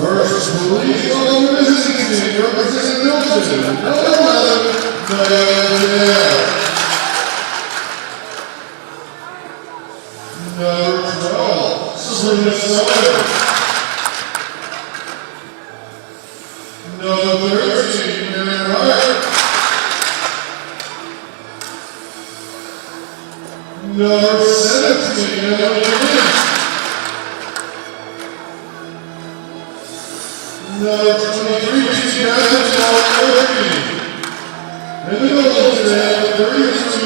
First police on the visiting team representing Milton, number 11, Diane. Number 12, Selena Sawyer. Number 13, Mary Hart. Number 17, Emily Lynch. Number 23, Jasmine Murphy. In the middle today, 32,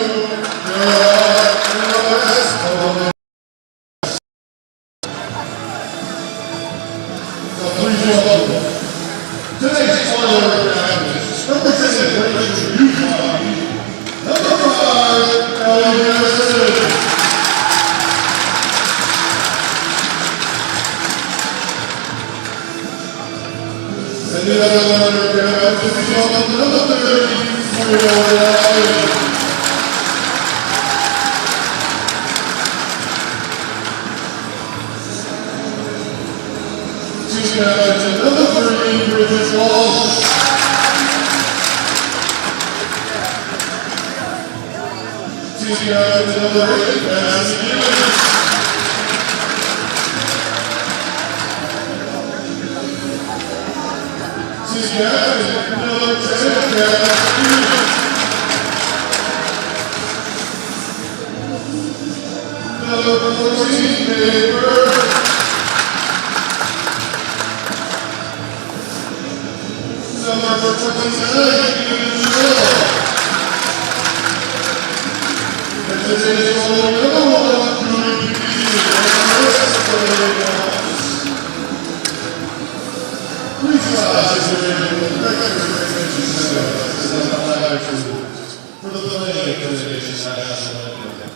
please welcome today's final athletes, representing Braintree Youth Hockey, number 5, Ellie Anderson. And the other letter, please welcome number 30, Maria. Number 3, Bridget Walsh. Number 8, Nancy Gibbons. Number 10, Kathy. Number 14, Dave Burke. Number 29, Ian Shaw. And today's only number 1, Julie McGee, and the rest of the office. Please rise as we ready for the record recognition ceremony for the playing of the nation's national anthem.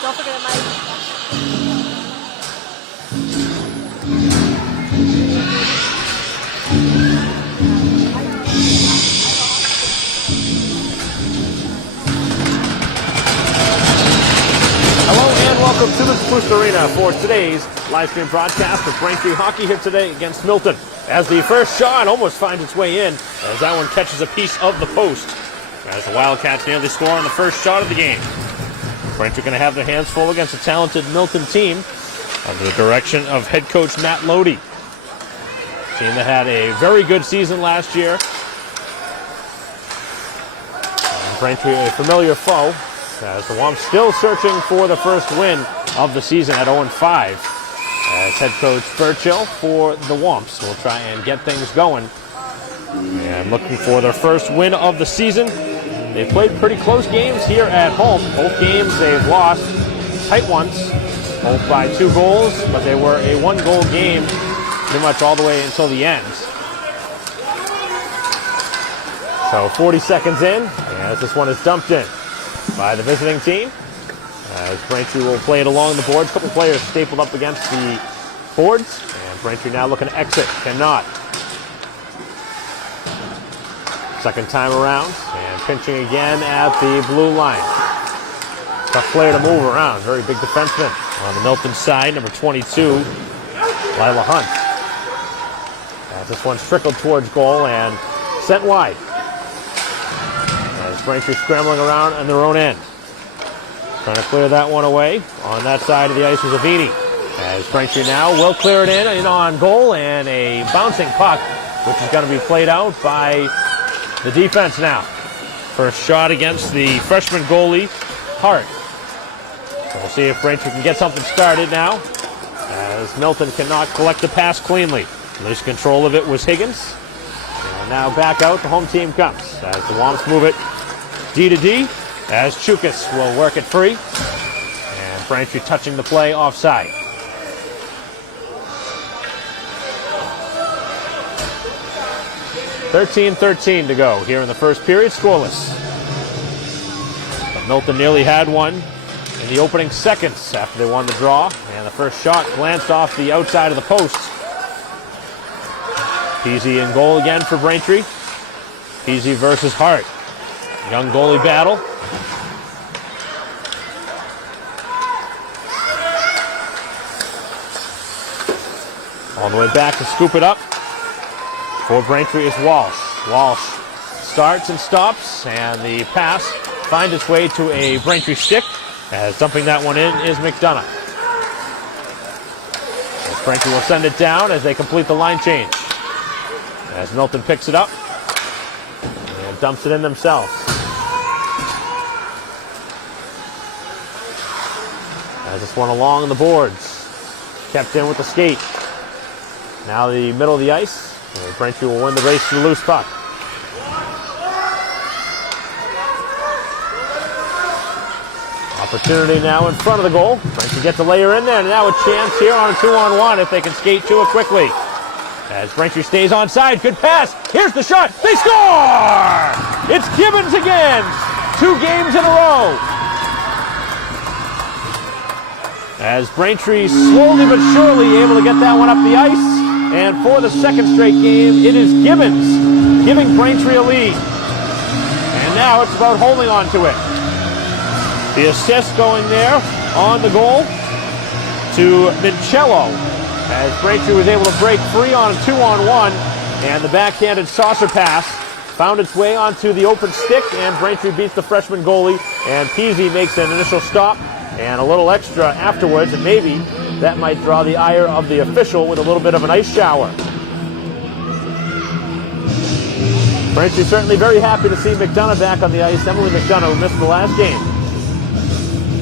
Don't forget to mic. Hello and welcome to the Spruce Arena for today's live stream broadcast of Braintree hockey here today against Milton. As the first shot almost finds its way in, as that one catches a piece of the post. as the Wildcats nearly score on the first shot of the game. Braintree going to have their hands full against a talented Milton team under the direction of head coach Matt Lodi. Team that had a very good season last year. And Braintree a familiar foe, as the Womps still searching for the first win of the season at 0-5. As head coach Burchill for the Womps will try and get things going. And looking for their first win of the season. They've played pretty close games here at home. Both games they've lost, tight ones, both by 2 goals, but they were a 1-goal game pretty much all the way until the end. So 40 seconds in, as this one is dumped in by the visiting team. As Braintree will play it along the boards. A couple players stapled up against the boards. And Braintree now looking to exit. Cannot. Second time around. And pinching again at the blue line. Tough player to move around. Very big defenseman on the Milton side. Number 22, Lila Hunt. As this one's trickled towards goal and sent wide. As Braintree scrambling around on their own end. Trying to clear that one away. On that side of the ice is Avini. As Braintree now will clear it in on goal, and a bouncing puck, which is going to be played out by the defense now. First shot against the freshman goalie, Hart. So we'll see if Braintree can get something started now, as Milton cannot collect the pass cleanly. Lose control of it was Higgins. And now back out, the home team comes. As the Womps move it D to D. As Chukas will work it free. And Braintree touching the play offside. .13 to go here in the first period, scoreless. But Milton nearly had one in the opening seconds after they won the draw. And the first shot glanced off the outside of the post. Peasy in goal again for Braintree. Peasy versus Hart. Young goalie battle. All the way back to scoop it up. For Braintree is Walsh. Walsh starts and stops, and the pass finds its way to a Braintree stick. As dumping that one in is McDonough. As Braintree will send it down as they complete the line change. As Milton picks it up and dumps it in themselves. As this one along the boards. Kept in with the skate. Now the middle of the ice. Braintree will win the race to the loose puck. Opportunity now in front of the goal. Braintree gets a layer in there, and now a chance here on a 2-on-1 if they can skate to it quickly. As Braintree stays onside, good pass. Here's the shot. They score! It's Gibbons again. 2 games in a row. As Braintree slowly but surely able to get that one up the ice. And for the second straight game, it is Gibbons giving Braintree a lead. And now it's about holding on to it. The assist going there on the goal to Mincello, as Braintree was able to break free on a 2-on-1, and the backhanded saucer pass found its way onto the open stick, and Braintree beats the freshman goalie, and Peasy makes an initial stop, and a little extra afterwards, and maybe that might draw the ire of the official with a little bit of an ice shower. Braintree certainly very happy to see McDonough back on the ice. Emily McDonough, who missed the last game.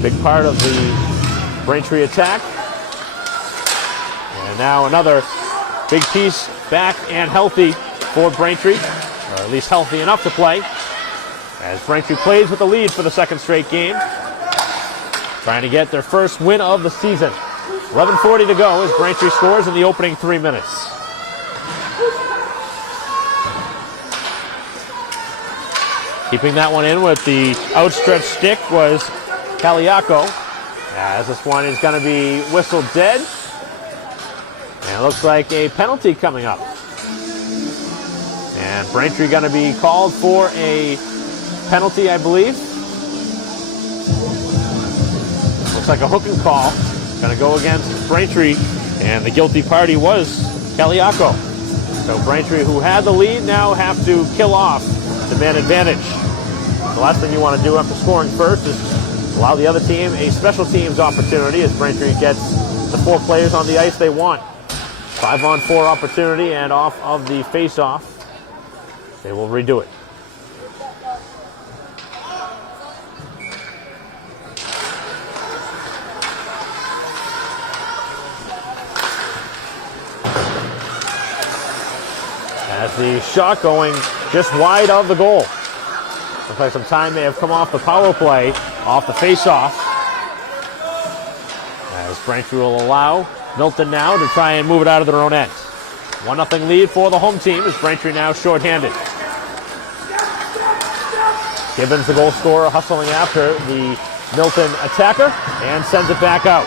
Big part of the Braintree attack. And now another big piece back and healthy for Braintree, or at least healthy enough to play, as Braintree plays with the lead for the second straight game, trying to get their first win of the season. 11:40 to go as Braintree scores in the opening 3 minutes. Keeping that one in with the outstretched stick was Kaliako, as this one is going to be whistled dead. And it looks like a penalty coming up. And Braintree going to be called for a penalty, I believe. Looks like a hooking call. Going to go against Braintree, and the guilty party was Kaliako. So Braintree, who had the lead, now have to kill off the man advantage. The last thing you want to do after scoring first is allow the other team a special teams opportunity as Braintree gets the 4 players on the ice they want. 5-on-4 opportunity, and off of the face-off, they will redo it. As the shot going just wide of the goal. Looks like some time may have come off the power play, off the face-off. As Braintree will allow Milton now to try and move it out of their own end. 1-0 lead for the home team as Braintree now shorthanded. Gibbons, the goal scorer, hustling after the Milton attacker and sends it back out.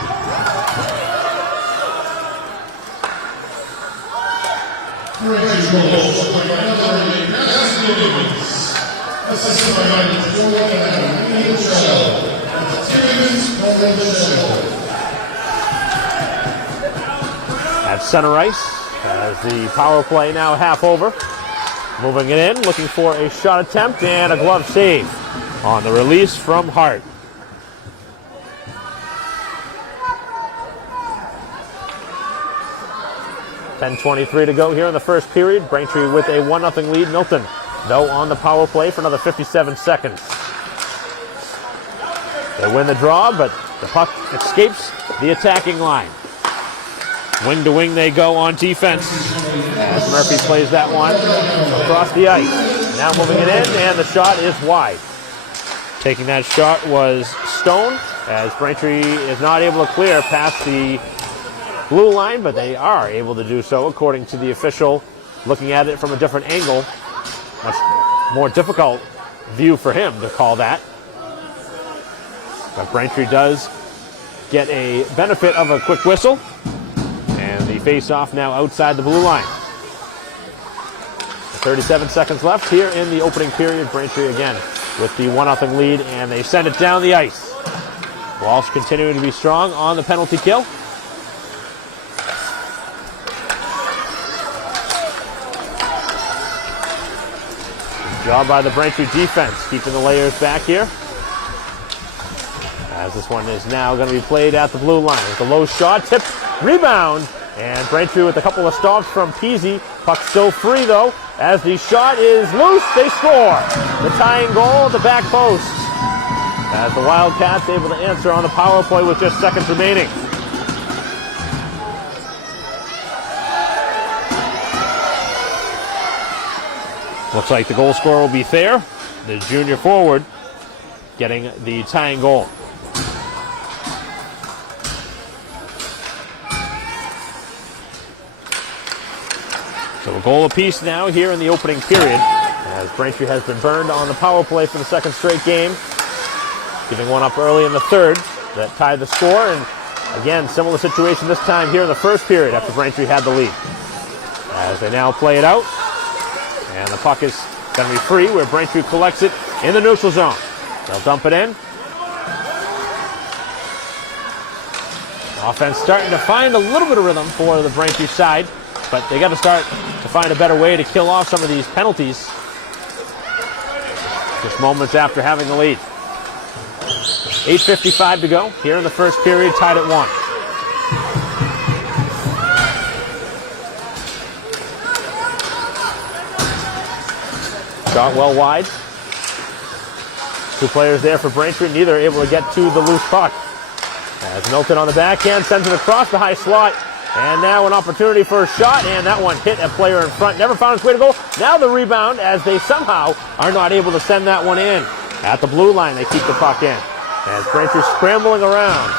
At center ice, as the power play now half over. Moving it in, looking for a shot attempt and a glove save on the release from Hart. .10:23 to go here in the first period. Braintree with a 1-0 lead. Milton, though, on the power play for another 57 seconds. They win the draw, but the puck escapes the attacking line. Wing to wing they go on defense as Murphy plays that one across the ice. Now moving it in, and the shot is wide. Taking that shot was Stone, as Braintree is not able to clear past the blue line, but they are able to do so according to the official. Looking at it from a different angle, much more difficult view for him to call that. But Braintree does get a benefit of a quick whistle. Face-off now outside the blue line. 37 seconds left here in the opening period. Braintree again with the 1-0 lead, and they send it down the ice. Walsh continuing to be strong on the penalty kill. Good job by the Braintree defense, keeping the layers back here. As this one is now going to be played at the blue line. With a low shot, tipped, rebound. And Braintree with a couple of stops from Peasy. Puck still free, though. As the shot is loose, they score. The tying goal at the back post. As the Wildcats able to answer on the power play with just seconds remaining. Looks like the goal scorer will be Thayer, the junior forward, getting the tying goal. So a goal apiece now here in the opening period, as Braintree has been burned on the power play for the second straight game, giving one up early in the third that tied the score. And again, similar situation this time here in the first period after Braintree had the lead. As they now play it out, and the puck is going to be free where Braintree collects it in the neutral zone. They'll dump it in. Offense starting to find a little bit of rhythm for the Braintree side, but they got to start to find a better way to kill off some of these penalties. Just moments after having the lead. 8:55 to go here in the first period, tied at 1. Shot well wide. Two players there for Braintree, neither able to get to the loose puck. As Milton on the backhand sends it across the high slot. And now an opportunity for a shot, and that one hit a player in front. Never found its way to goal. Now the rebound, as they somehow are not able to send that one in. At the blue line, they keep the puck in. As Braintree scrambling around.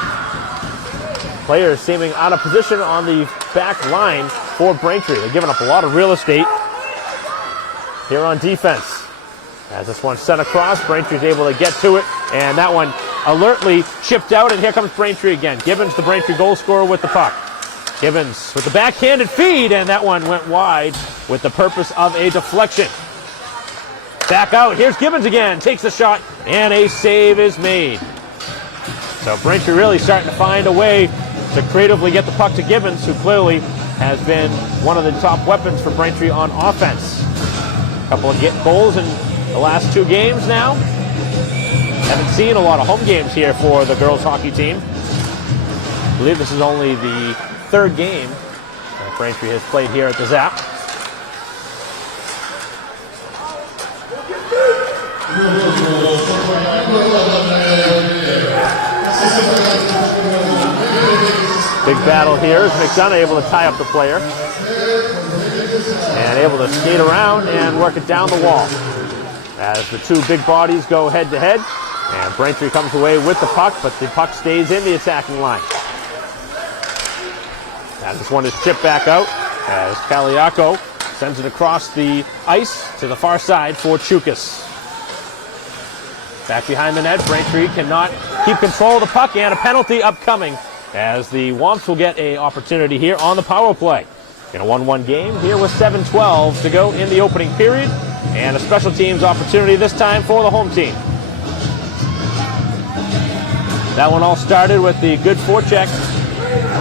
Players seeming out of position on the back line for Braintree. They're giving up a lot of real estate here on defense. As this one sent across, Braintree's able to get to it, and that one alertly chipped out, and here comes Braintree again. Gibbons, the Braintree goal scorer, with the puck. Gibbons with the backhanded feed, and that one went wide with the purpose of a deflection. Back out, here's Gibbons again, takes the shot, and a save is made. So Braintree really starting to find a way to creatively get the puck to Gibbons, who clearly has been one of the top weapons for Braintree on offense. A couple of goals in the last two games now. Haven't seen a lot of home games here for the girls hockey team. I believe this is only the third game that Braintree has played here at the Zap. Big battle here as McDonough able to tie up the player and able to skate around and work it down the wall. As the two big bodies go head to head, and Braintree comes away with the puck, but the puck stays in the attacking line. As this one is chipped back out, as Kaliako sends it across the ice to the far side for Chukas. Back behind the net, Braintree cannot keep control of the puck, and a penalty upcoming as the Womps will get an opportunity here on the power play. In a 1-1 game here with 7:12 to go in the opening period, and a special teams opportunity this time for the home team. That one all started with the good forecheck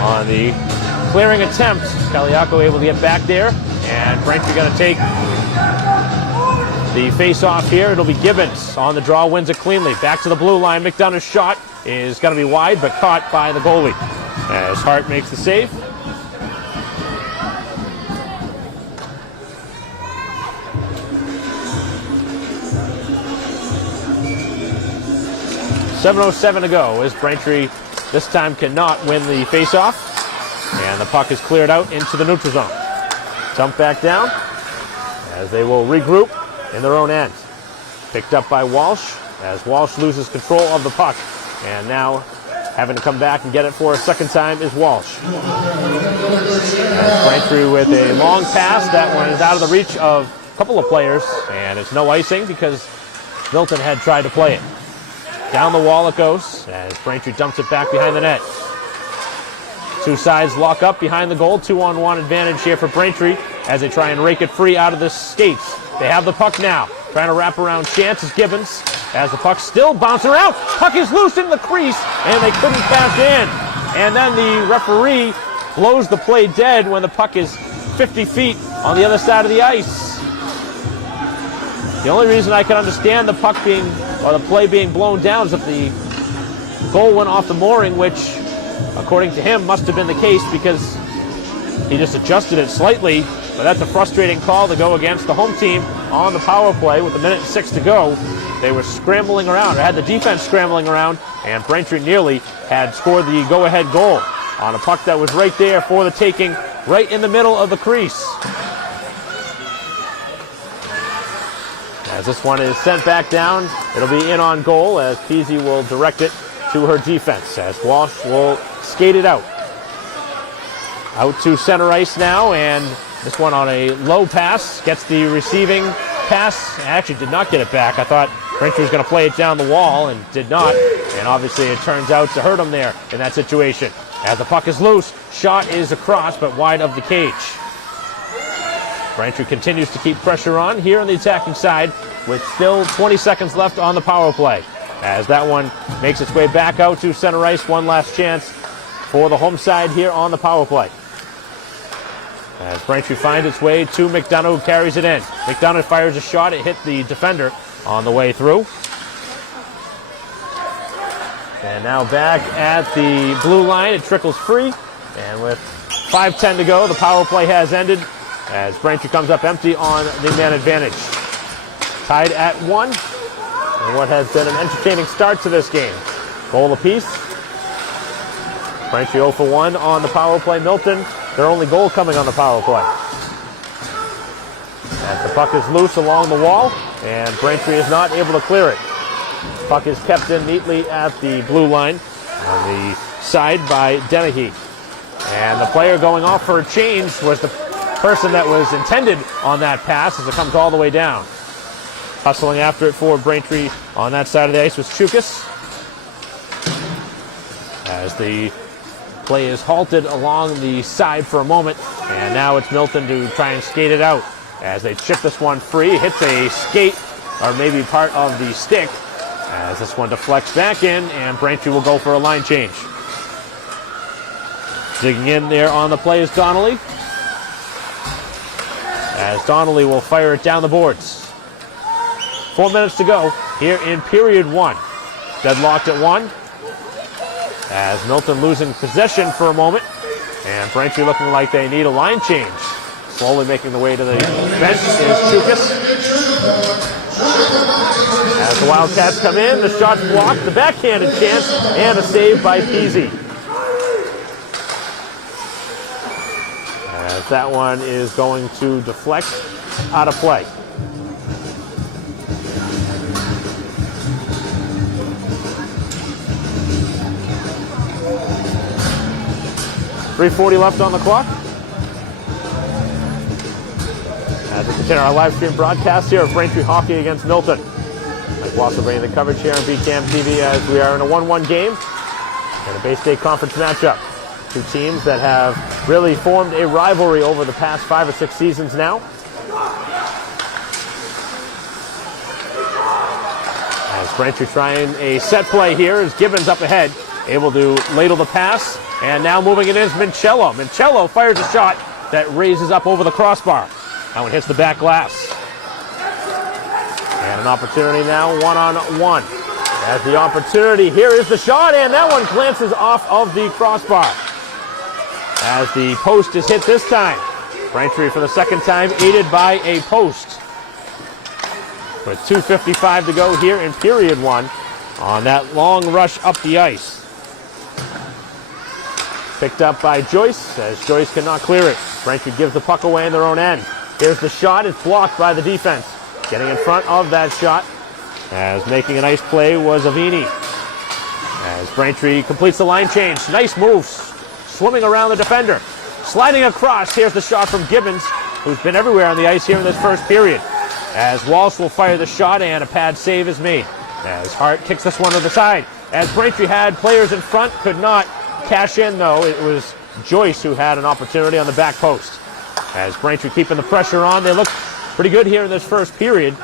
on the clearing attempt. Kaliako able to get back there, and Braintree going to take the face-off here. It'll be Gibbons on the draw, wins it cleanly. Back to the blue line. McDonough's shot is going to be wide, but caught by the goalie as Hart makes the save. .707 to go as Braintree this time cannot win the face-off, and the puck is cleared out into the neutral zone. Dump back down as they will regroup in their own end. Picked up by Walsh as Walsh loses control of the puck, and now having to come back and get it for a second time is Walsh. As Braintree with a long pass. That one is out of the reach of a couple of players, and it's no icing because Milton had tried to play it. Down the wall it goes as Braintree dumps it back behind the net. Two sides lock up behind the goal. 2-on-1 advantage here for Braintree as they try and rake it free out of the skates. They have the puck now. Trying to wrap around Chance is Gibbons as the puck still bouncing around. Puck is loose in the crease and they couldn't cash in. And then the referee blows the play dead when the puck is 50 feet on the other side of the ice. The only reason I can understand the puck being, or the play being blown down, is if the goal went off the mooring, which, according to him, must have been the case because he just adjusted it slightly. But that's a frustrating call to go against the home team on the power play with 1:06 to go. They were scrambling around, or had the defense scrambling around, and Braintree nearly had scored the go-ahead goal on a puck that was right there for the taking, right in the middle of the crease. As this one is sent back down, it'll be in on goal as Peasy will direct it to her defense as Walsh will skate it out. Out to center ice now, and this one on a low pass gets the receiving pass. Actually did not get it back. I thought Braintree was going to play it down the wall and did not. And obviously it turns out to hurt him there in that situation. As the puck is loose, shot is across but wide of the cage. Braintree continues to keep pressure on here on the attacking side with still 20 seconds left on the power play. As that one makes its way back out to center ice, one last chance for the home side here on the power play. As Braintree finds its way to McDonough, who carries it in. McDonough fires a shot. It hit the defender on the way through. And now back at the blue line. It trickles free. And with 5:10 to go, the power play has ended as Braintree comes up empty on the man advantage. Tied at 1. And what has been an entertaining start to this game. Goal apiece. Braintree 0 for 1 on the power play. Milton, their only goal coming on the power play. As the puck is loose along the wall, and Braintree is not able to clear it. Puck is kept in neatly at the blue line on the side by Dennehy. And the player going off for a change was the person that was intended on that pass as it comes all the way down. Hustling after it for Braintree on that side of the ice was Chukas. As the play is halted along the side for a moment, and now it's Milton to try and skate it out. As they chip this one free, hits a skate, or maybe part of the stick, as this one deflects back in, and Braintree will go for a line change. Digging in there on the play is Donnelly, as Donnelly will fire it down the boards. 4 minutes to go here in period 1. deadlocked at 1. As Milton losing possession for a moment. And Braintree looking like they need a line change. Slowly making the way to the bench is Chukas. As the Wildcats come in, the shot's blocked, the backhanded chance, and a save by Peasy. As that one is going to deflect out of play. .340 left on the clock. As we continue our live stream broadcast here of Braintree hockey against Milton. Mike Wassel bringing the coverage here on BCAM TV as we are in a 1-1 game and a Bay State Conference matchup. Two teams that have really formed a rivalry over the past 5 or 6 seasons now. As Braintree trying a set play here as Gibbons up ahead, able to ladle the pass, and now moving it in is Mincello. Mincello fires a shot that raises up over the crossbar. That one hits the back glass. And an opportunity now, 1-on-1. As the opportunity, here is the shot, and that one glances off of the crossbar. As the post is hit this time. Braintree for the second time, aided by a post. With 2:55 to go here in period 1 on that long rush up the ice. Picked up by Joyce, as Joyce cannot clear it. Braintree gives the puck away in their own end. Here's the shot, it's blocked by the defense. Getting in front of that shot, as making a nice play was Avini. As Braintree completes the line change. Nice moves, swimming around the defender. Sliding across, here's the shot from Gibbons, who's been everywhere on the ice here in this first period. As Walsh will fire the shot, and a pad save is made. As Hart kicks this one to the side. As Braintree had players in front, could not cash in though. It was Joyce who had an opportunity on the back post. As Braintree keeping the pressure on, they look pretty good here in this first period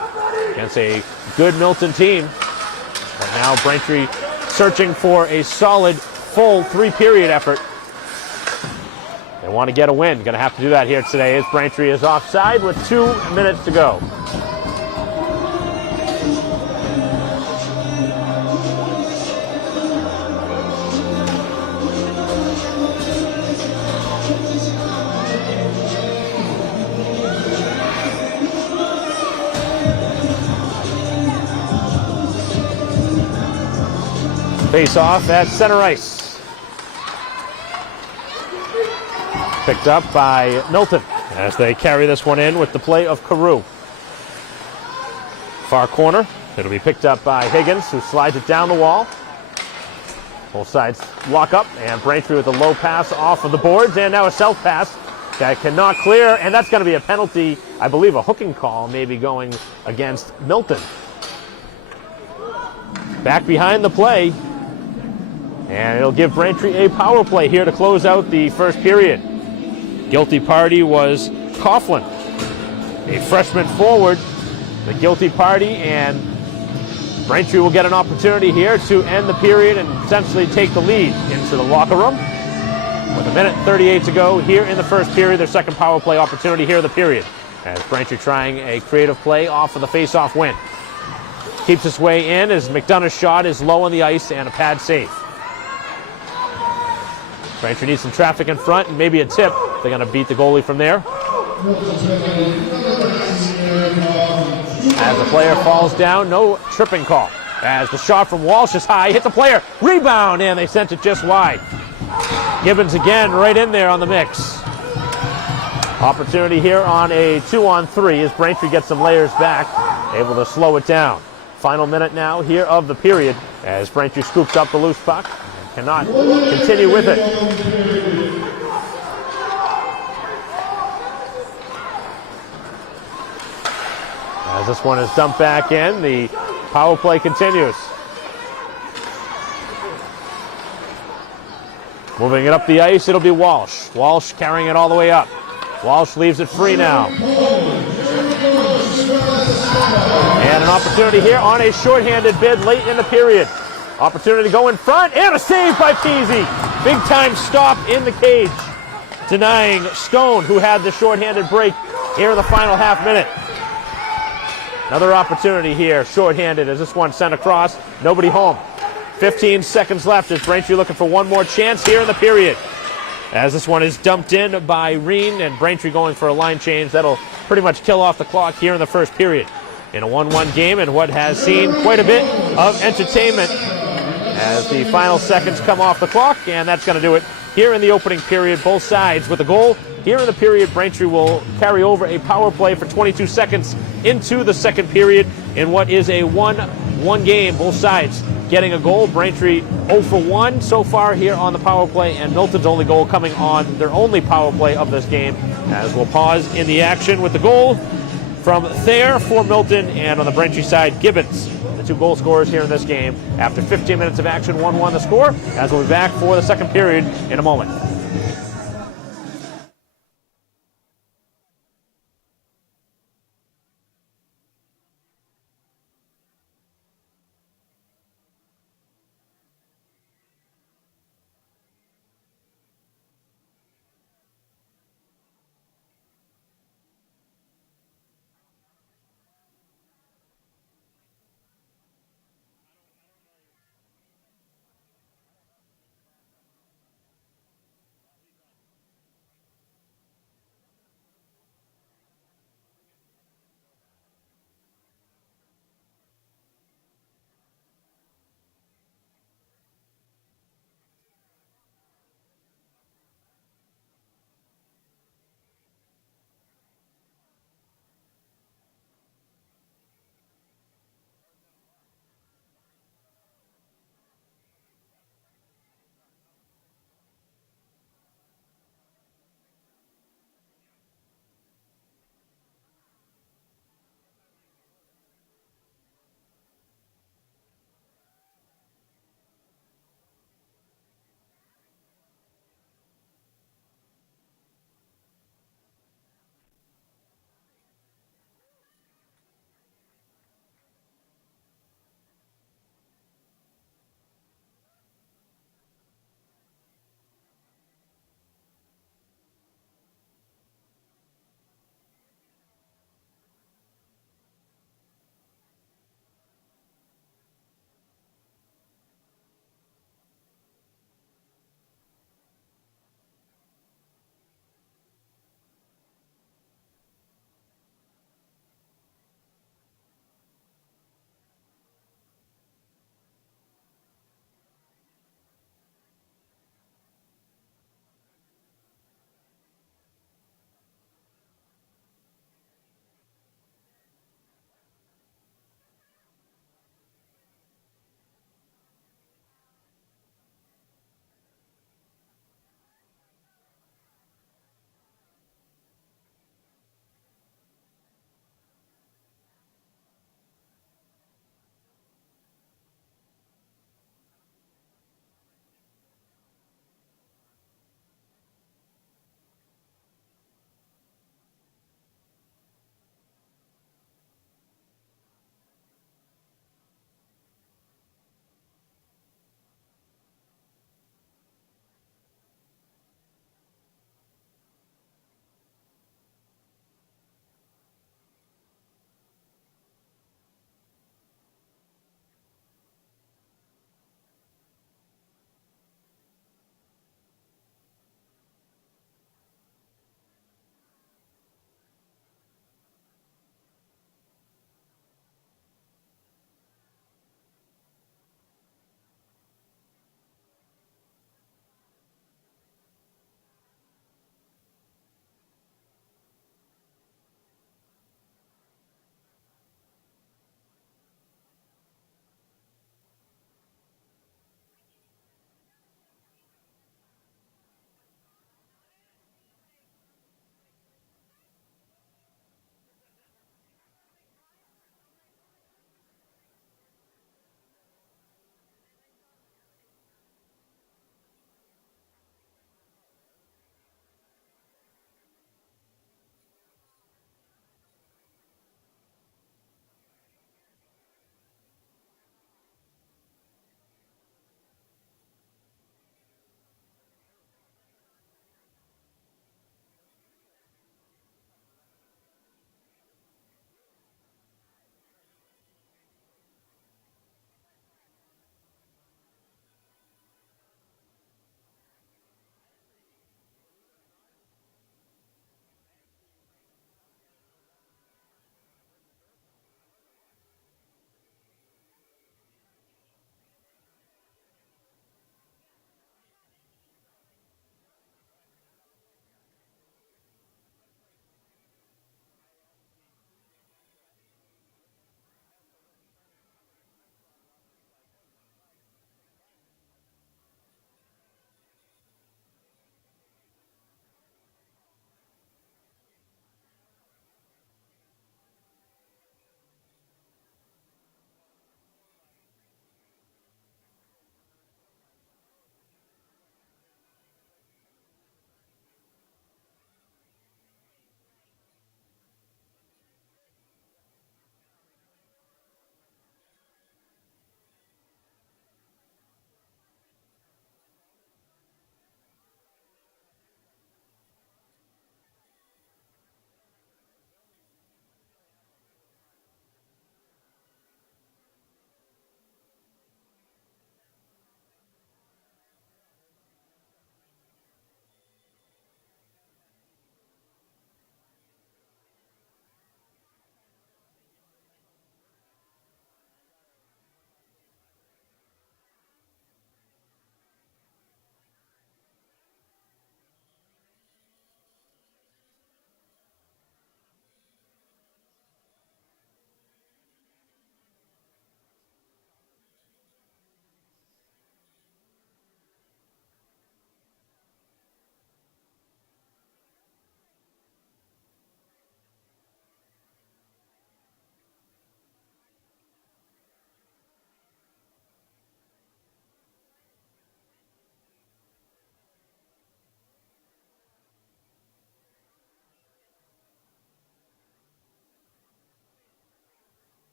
against a good Milton team. But now Braintree searching for a solid, full 3-period effort. They want to get a win. Going to have to do that here today as Braintree is offside with 2 minutes to go. Face off at center ice. Picked up by Milton as they carry this one in with the play of Carew. Far corner. It'll be picked up by Higgins, who slides it down the wall. Both sides lock up, and Braintree with a low pass off of the boards, and now a self pass that cannot clear, and that's going to be a penalty. I believe a hooking call may be going against Milton. Back behind the play. And it'll give Braintree a power play here to close out the first period. Guilty party was Coughlin, a freshman forward. The guilty party, and Braintree will get an opportunity here to end the period and essentially take the lead into the locker room. With 1:38 to go here in the first period, their second power play opportunity here in the period. As Braintree trying a creative play off of the face-off win. Keeps his way in as McDonough's shot is low on the ice and a pad save. Braintree needs some traffic in front and maybe a tip. They're going to beat the goalie from there. As the player falls down, no tripping call. As the shot from Walsh is high, hit the player, rebound, and they sent it just wide. Gibbons again right in there on the mix. Opportunity here on a 2-on-3 as Braintree gets some layers back, able to slow it down. Final minute now here of the period as Braintree scoops up the loose puck. Cannot continue with it. As this one is dumped back in, the power play continues. Moving it up the ice, it'll be Walsh. Walsh carrying it all the way up. Walsh leaves it free now. And an opportunity here on a shorthanded bid late in the period. Opportunity to go in front, and a save by Peasy. Big time stop in the cage, denying Stone, who had the shorthanded break here in the final half minute. Another opportunity here, shorthanded as this one sent across. Nobody home. 15 seconds left as Braintree looking for one more chance here in the period. As this one is dumped in by Reen, and Braintree going for a line change. That'll pretty much kill off the clock here in the first period. In a 1-1 game, and what has seen quite a bit of entertainment as the final seconds come off the clock, and that's going to do it here in the opening period. Both sides with a goal. Here in the period, Braintree will carry over a power play for 22 seconds into the second period in what is a 1-1 game. Both sides getting a goal. Braintree 0 for 1 so far here on the power play, and Milton's only goal coming on their only power play of this game, as we'll pause in the action with the goal from Thayer for Milton, and on the Braintree side, Gibbons, the two goal scorers here in this game. After 15 minutes of action, 1-1 the score, as we'll be back for the second period in a moment.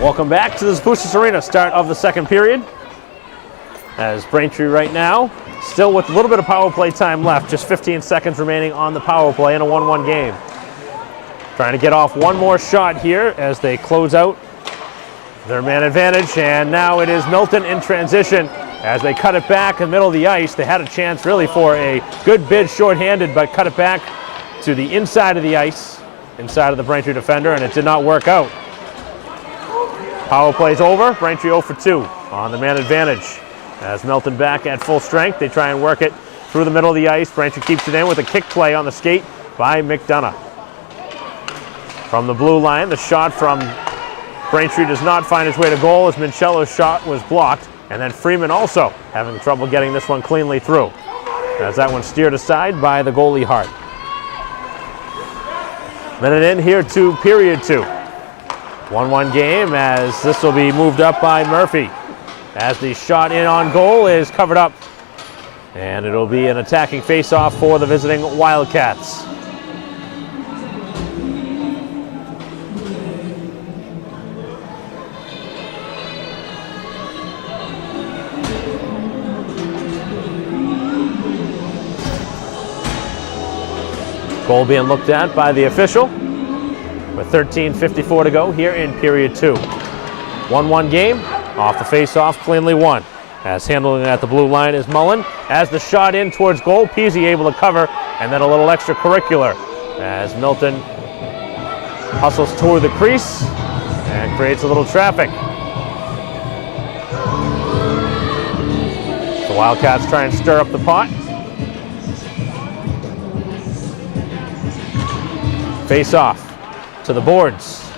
Welcome back to the Spruce Arena, start of the second period. As Braintree right now, still with a little bit of power play time left, just 15 seconds remaining on the power play in a 1-1 game. Trying to get off one more shot here as they close out their man advantage, and now it is Milton in transition as they cut it back in the middle of the ice. They had a chance really for a good bid shorthanded, but cut it back to the inside of the ice, inside of the Braintree defender, and it did not work out. Power play's over. Braintree 0 for 2 on the man advantage. As Milton back at full strength, they try and work it through the middle of the ice. Braintree keeps it in with a kick play on the skate by McDonough. From the blue line, the shot from Braintree does not find its way to goal as Mincello's shot was blocked. And then Freeman also having trouble getting this one cleanly through, as that one steered aside by the goalie Hart. Minute in here to period 2. 1-1 game as this will be moved up by Murphy. As the shot in on goal is covered up. And it'll be an attacking face-off for the visiting Wildcats. Goal being looked at by the official with 13:54 to go here in period 2. 1-1 game, off the face-off, cleanly won. As handling at the blue line is Mullen. As the shot in towards goal, Peasy able to cover, and then a little extracurricular as Milton hustles toward the crease and creates a little traffic. The Wildcats try and stir up the pot. Face off to the boards.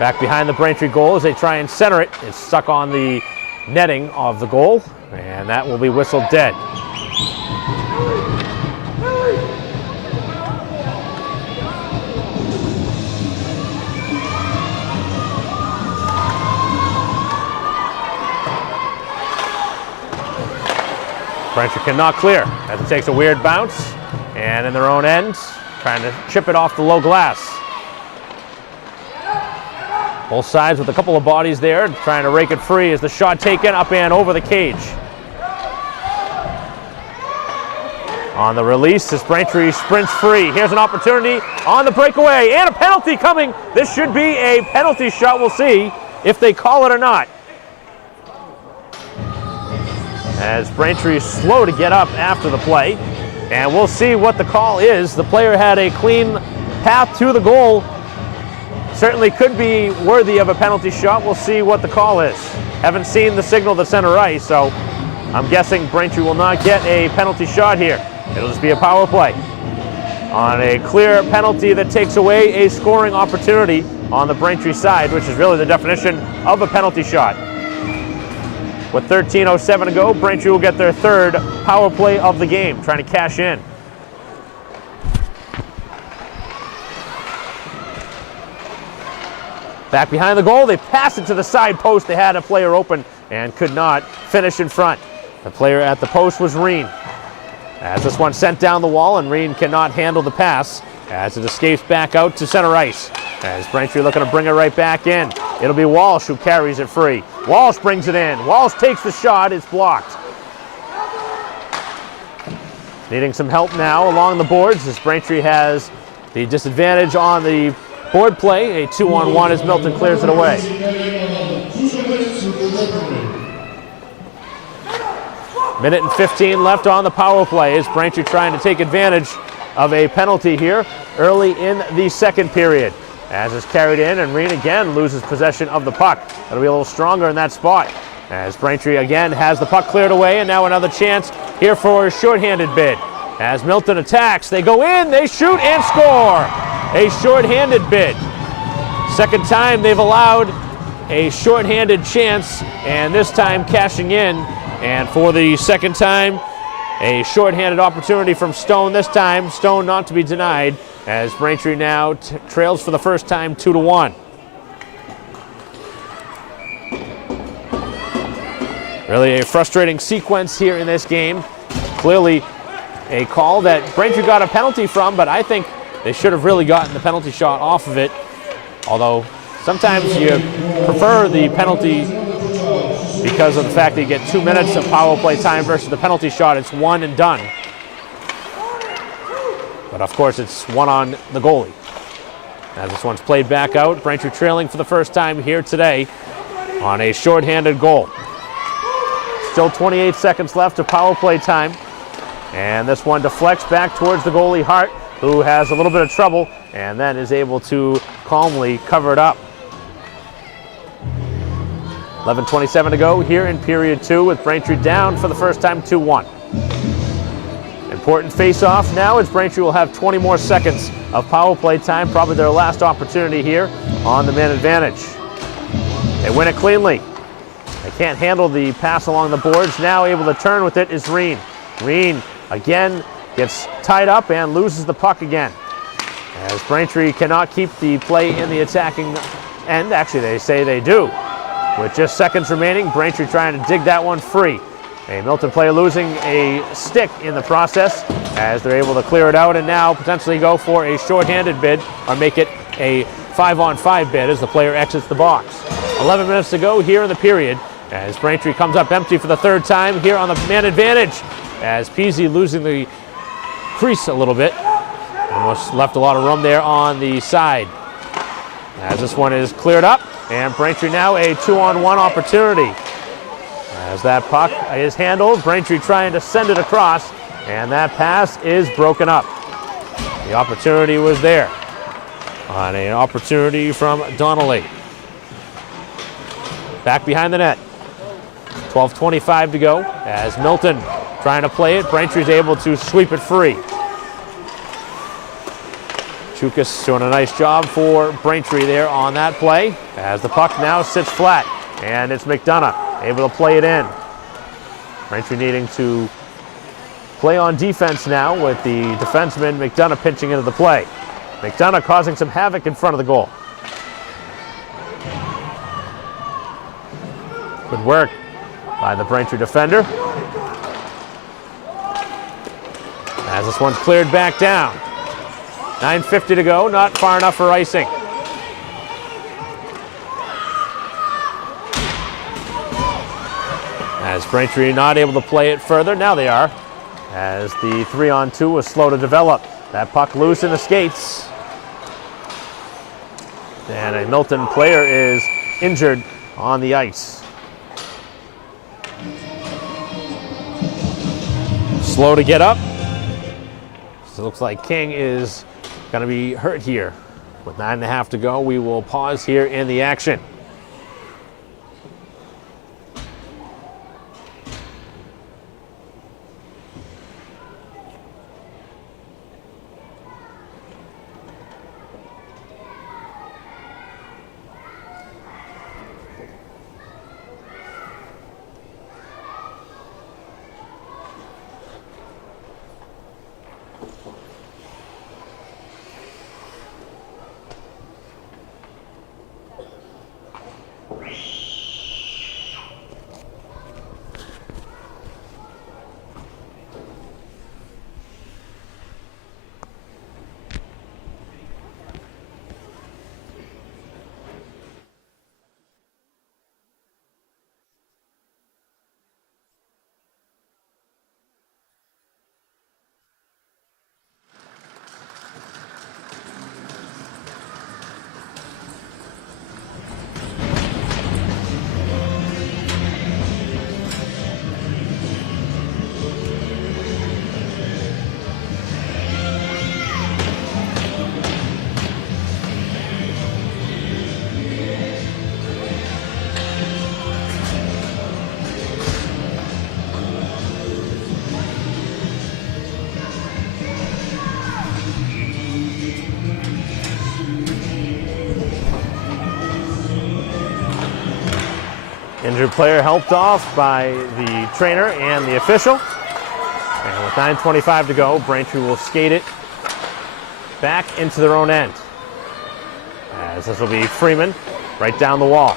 Back behind the Braintree goal as they try and center it. It's stuck on the netting of the goal, and that will be whistled dead. Braintree cannot clear as it takes a weird bounce, and in their own end, trying to chip it off the low glass. Both sides with a couple of bodies there, trying to rake it free as the shot taken up and over the cage. On the release, as Braintree sprints free. Here's an opportunity on the breakaway, and a penalty coming. This should be a penalty shot. We'll see if they call it or not. As Braintree is slow to get up after the play, and we'll see what the call is. The player had a clean path to the goal. Certainly could be worthy of a penalty shot. We'll see what the call is. Haven't seen the signal to center ice, so I'm guessing Braintree will not get a penalty shot here. It'll just be a power play on a clear penalty that takes away a scoring opportunity on the Braintree side, which is really the definition of a penalty shot. With 13:07 to go, Braintree will get their third power play of the game, trying to cash in. Back behind the goal, they pass it to the side post. They had a player open and could not finish in front. The player at the post was Reen. As this one sent down the wall, and Reen cannot handle the pass as it escapes back out to center ice. As Braintree looking to bring it right back in. It'll be Walsh who carries it free. Walsh brings it in. Walsh takes the shot. It's blocked. Needing some help now along the boards as Braintree has the disadvantage on the board play. A 2-on-1 as Milton clears it away. Minute and 15 left on the power play as Braintree trying to take advantage of a penalty here early in the second period. As is carried in, and Reen again loses possession of the puck. It'll be a little stronger in that spot. As Braintree again has the puck cleared away, and now another chance here for a shorthanded bid. As Milton attacks, they go in, they shoot and score. A shorthanded bid. Second time they've allowed a shorthanded chance, and this time cashing in. And for the second time, a shorthanded opportunity from Stone. This time, Stone not to be denied, as Braintree now trails for the first time 2-1. Really a frustrating sequence here in this game. Clearly a call that Braintree got a penalty from, but I think They should have really gotten the penalty shot off of it, although sometimes you prefer the penalty because of the fact that you get 2 minutes of power play time versus the penalty shot. It's one and done. But of course, it's one on the goalie. As this one's played back out, Braintree trailing for the first time here today on a shorthanded goal. Still 28 seconds left of power play time. And this one deflects back towards the goalie Hart, who has a little bit of trouble and then is able to calmly cover it up. 11:27 to go here in period 2 with Braintree down for the first time 2-1. Important face-off now as Braintree will have 20 more seconds of power play time, probably their last opportunity here on the man advantage. They win it cleanly. They can't handle the pass along the boards. Now able to turn with it is Reen. Reen again gets tied up and loses the puck again. As Braintree cannot keep the play in the attacking end. Actually, they say they do. With just seconds remaining, Braintree trying to dig that one free. A Milton player losing a stick in the process as they're able to clear it out and now potentially go for a shorthanded bid or make it a 5-on-5 bid as the player exits the box. 11 minutes to go here in the period as Braintree comes up empty for the third time here on the man advantage as Peasy losing the crease a little bit. Almost left a lot of room there on the side. As this one is cleared up, and Braintree now a 2-on-1 opportunity. As that puck is handled, Braintree trying to send it across, and that pass is broken up. The opportunity was there on an opportunity from Donnelly. Back behind the net. 12:25 to go as Milton trying to play it. Braintree's able to sweep it free. Chukas doing a nice job for Braintree there on that play as the puck now sits flat and it's McDonough able to play it in. Braintree needing to play on defense now with the defenseman McDonough pinching into the play. McDonough causing some havoc in front of the goal. Good work by the Braintree defender. As this one's cleared back down. 9:50 to go, not far enough for icing. As Braintree not able to play it further, now they are. As the 3-on-2 was slow to develop. That puck loose in the skates. And a Milton player is injured on the ice. Slow to get up. So it looks like King is going to be hurt here. With 9.5 to go, we will pause here in the action. Injured player helped off by the trainer and the official. And with 9:25 to go, Braintree will skate it back into their own end. As this will be Freeman right down the wall.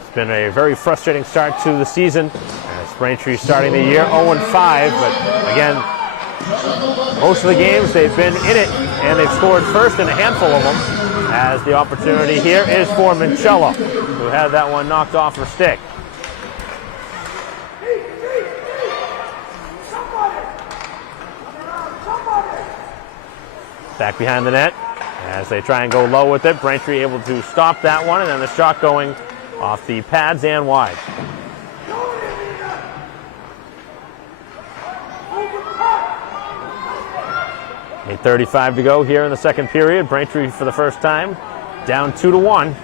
It's been a very frustrating start to the season as Braintree starting the year 0-5, but again, Most of the games they've been in it, and they've scored first in a handful of them, as the opportunity here is for Mincello, who had that one knocked off her stick. Back behind the net as they try and go low with it. Braintree able to stop that one, and then the shot going off the pads and wide. 8:35 to go here in the second period. Braintree for the first time down 2-1.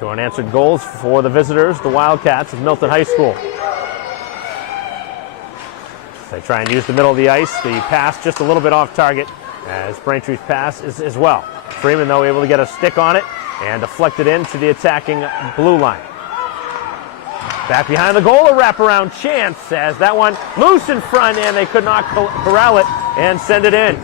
Two unanswered goals for the visitors, the Wildcats of Milton High School. They try and use the middle of the ice. The pass just a little bit off target, as Braintree's pass is as well. Freeman, though, able to get a stick on it and deflect it into the attacking blue line. Back behind the goal, a wraparound chance as that one loose in front, and they could not corral it and send it in.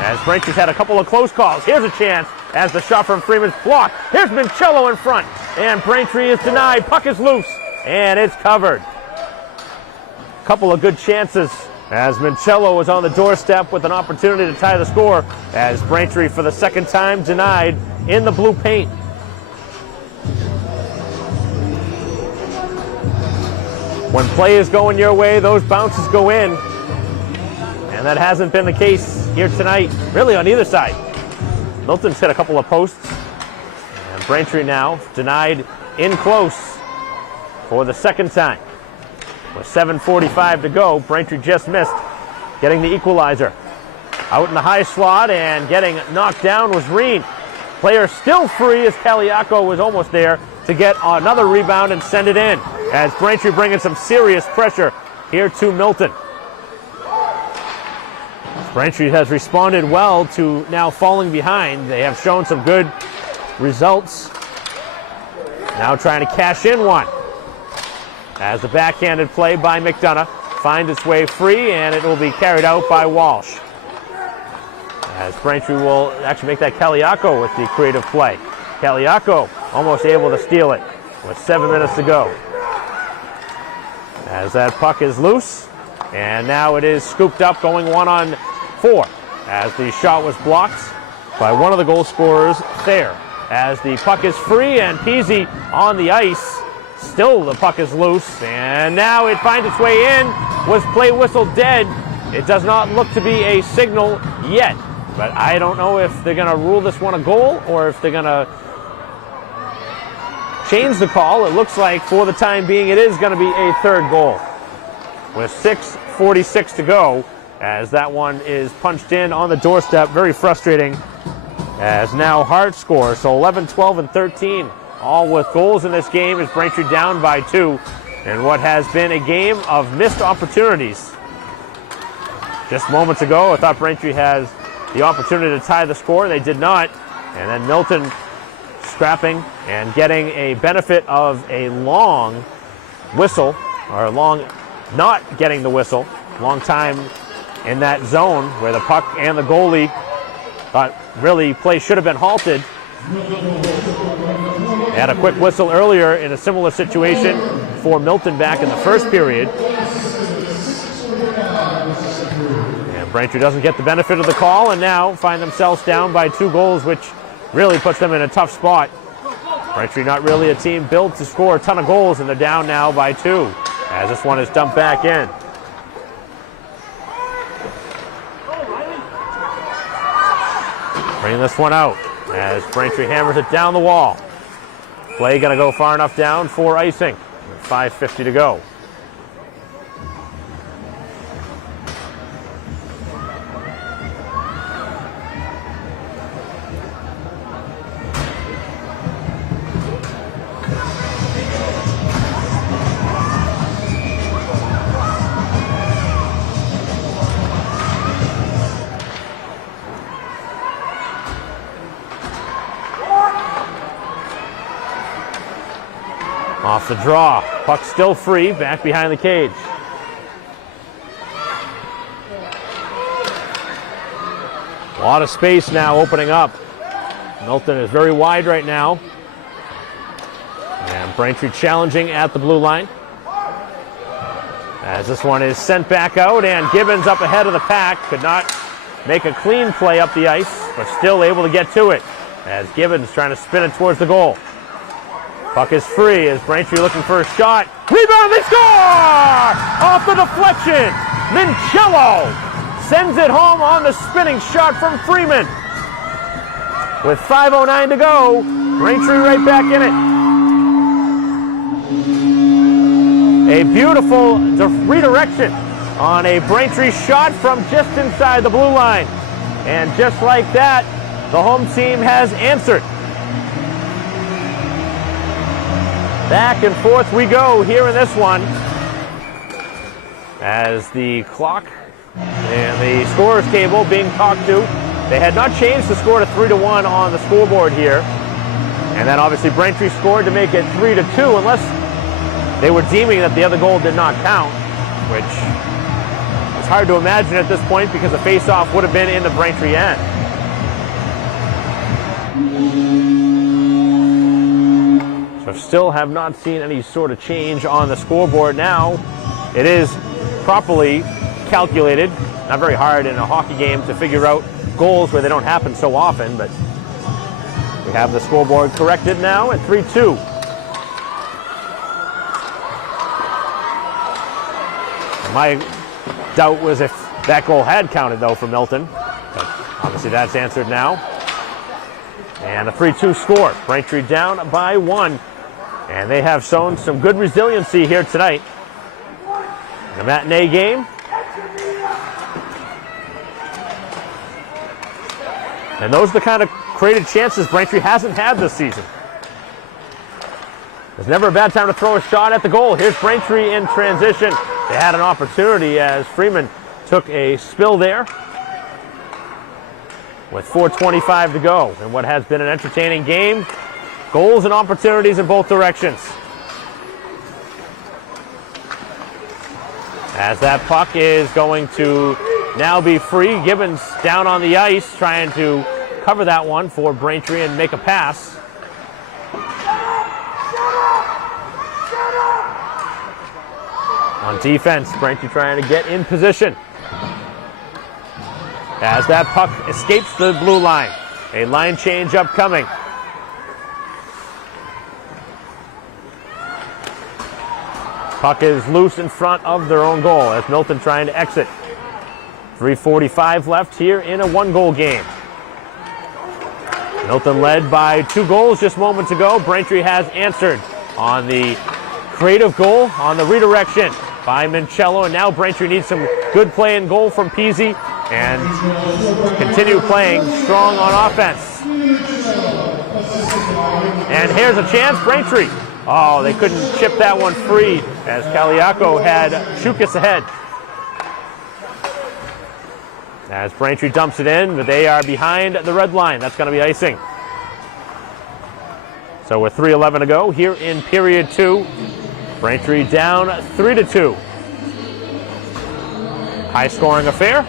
As Braintree's had a couple of close calls. Here's a chance as the shot from Freeman's blocked. Here's Mincello in front, and Braintree is denied. Puck is loose, and it's covered. Couple of good chances as Mincello was on the doorstep with an opportunity to tie the score, as Braintree for the second time denied in the blue paint. When play is going your way, those bounces go in, and that hasn't been the case here tonight, really on either side. Milton's hit a couple of posts, and Braintree now denied in close for the second time. With 7:45 to go, Braintree just missed getting the equalizer. Out in the high slot and getting knocked down was Reen. Player still free as Caliaco was almost there to get another rebound and send it in, as Braintree bringing some serious pressure here to Milton. Braintree has responded well to now falling behind. They have shown some good results. Now trying to cash in one, as the backhanded play by McDonough finds its way free, and it will be carried out by Walsh. As Braintree will actually make that Caliaco with the creative play. Caliaco almost able to steal it with 7 minutes to go. As that puck is loose, and now it is scooped up going 1-on-4, as the shot was blocked by one of the goal scorers there. As the puck is free and Peasy on the ice. Still the puck is loose, and now it finds its way in. Was play whistle dead? It does not look to be a signal yet, but I don't know if they're going to rule this one a goal or if they're going to change the call. It looks like for the time being it is going to be a third goal. With 6:46 to go, as that one is punched in on the doorstep. Very frustrating, as now Hart scores. So 11, 12, and 13. All with goals in this game, as Braintree down by 2 in what has been a game of missed opportunities. Just moments ago, I thought Braintree has the opportunity to tie the score. They did not. And then Milton scrapping and getting a benefit of a long whistle, or not getting the whistle. Long time in that zone where the puck and the goalie thought really play should have been halted. They had a quick whistle earlier in a similar situation for Milton back in the first period. And Braintree doesn't get the benefit of the call, and now find themselves down by 2 goals, which really puts them in a tough spot. Braintree not really a team built to score a ton of goals, and they're down now by 2, as this one is dumped back in. Bringing this one out, as Braintree hammers it down the wall. Play going to go far enough down for icing. 5:50 to go. Off the draw. Puck still free, back behind the cage. A lot of space now opening up. Milton is very wide right now. And Braintree challenging at the blue line. As this one is sent back out, and Gibbons up ahead of the pack. Could not make a clean play up the ice, but still able to get to it. As Gibbons trying to spin it towards the goal. Puck is free as Braintree looking for a shot. Rebound, they score! Off the deflection. Mincello sends it home on the spinning shot from Freeman. With 5:09 to go, Braintree right back in it. A beautiful redirection on a Braintree shot from just inside the blue line. And just like that, the home team has answered. Back and forth we go here in this one. As the clock and the scorer's table being talked to. They had not changed the score to 3-1 on the scoreboard here. And then obviously Braintree scored to make it 3-2 unless they were deeming that the other goal did not count, which is hard to imagine at this point because the face-off would have been in the Braintree end. So still have not seen any sort of change on the scoreboard now. It is properly calculated. Not very hard in a hockey game to figure out goals where they don't happen so often, but we have the scoreboard corrected now at 3-2. My doubt was if that goal had counted, though, for Milton. But obviously that's answered now. And a 3-2 score. Braintree down by 1. And they have shown some good resiliency here tonight. In a matinee game. And those are the kind of created chances Braintree hasn't had this season. There's never a bad time to throw a shot at the goal. Here's Braintree in transition. They had an opportunity as Freeman took a spill there. With 4:25 to go in what has been an entertaining game. Goals and opportunities in both directions. As that puck is going to now be free. Gibbons down on the ice trying to cover that one for Braintree and make a pass. On defense, Braintree trying to get in position. As that puck escapes the blue line. A line change upcoming. Puck is loose in front of their own goal as Milton trying to exit. 3:45 left here in a one-goal game. Milton led by 2 goals just moments ago. Braintree has answered on the creative goal on the redirection by Mincello, and now Braintree needs some good play and goal from Peasy and continue playing strong on offense. And here's a chance, Braintree. Oh, they couldn't chip that one free as Kaliako had Chukas ahead. As Braintree dumps it in, but they are behind the red line. That's going to be icing. So with 3:11 to go here in period 2, Braintree down 3-2. High-scoring affair.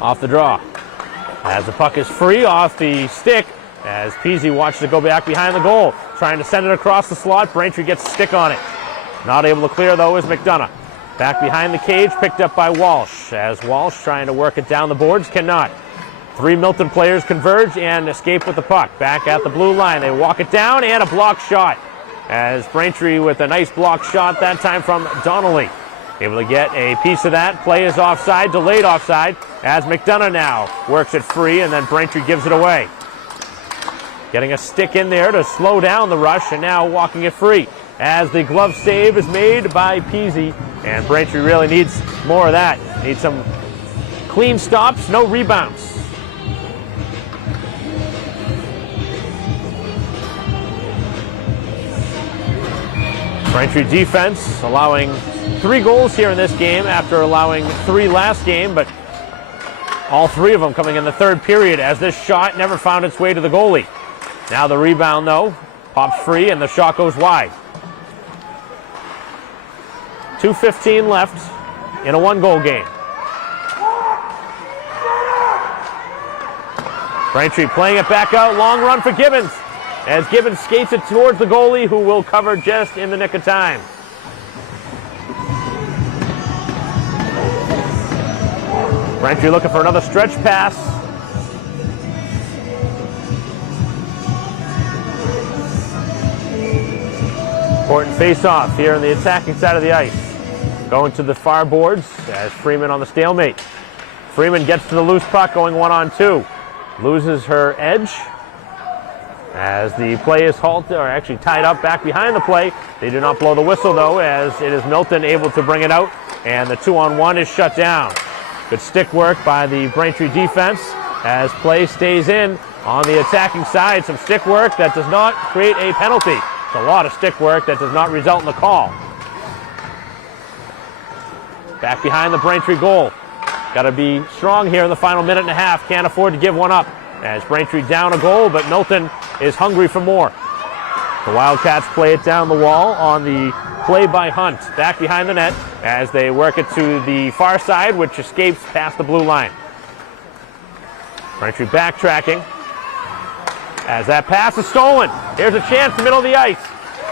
Off the draw. As the puck is free off the stick, as Peasy watches it go back behind the goal, trying to send it across the slot. Braintree gets a stick on it. Not able to clear, though, is McDonough. Back behind the cage, picked up by Walsh, as Walsh trying to work it down the boards, cannot. 3 Milton players converge and escape with the puck. Back at the blue line, they walk it down, and a block shot. As Braintree with a nice block shot, that time from Donnelly. Able to get a piece of that. Play is offside, delayed offside, as McDonough now works it free, and then Braintree gives it away. Getting a stick in there to slow down the rush, and now walking it free. As the glove save is made by Peasy, and Braintree really needs more of that. Needs some clean stops, no rebounds. Braintree defense allowing 3 goals here in this game after allowing 3 last game, but all 3 of them coming in the third period as this shot never found its way to the goalie. Now the rebound, though, pops free and the shot goes wide. 2:15 left in a one-goal game. Braintree playing it back out. Long run for Gibbons. As Gibbons skates it towards the goalie, who will cover just in the nick of time. Braintree looking for another stretch pass. Important face-off here on the attacking side of the ice. Going to the far boards as Freeman on the stalemate. Freeman gets to the loose puck, going 1-on-2. Loses her edge as the play is halted, or actually tied up back behind the play. They do not blow the whistle, though, as it is Milton able to bring it out, and the 2-on-1 is shut down. Good stick work by the Braintree defense as play stays in on the attacking side. Some stick work that does not create a penalty. It's a lot of stick work that does not result in the call. Back behind the Braintree goal. Got to be strong here in the final minute and a half. Can't afford to give one up as Braintree down a goal, but Milton is hungry for more. The Wildcats play it down the wall on the play by Hunt. Back behind the net as they work it to the far side, which escapes past the blue line. Braintree backtracking as that pass is stolen. Here's a chance in the middle of the ice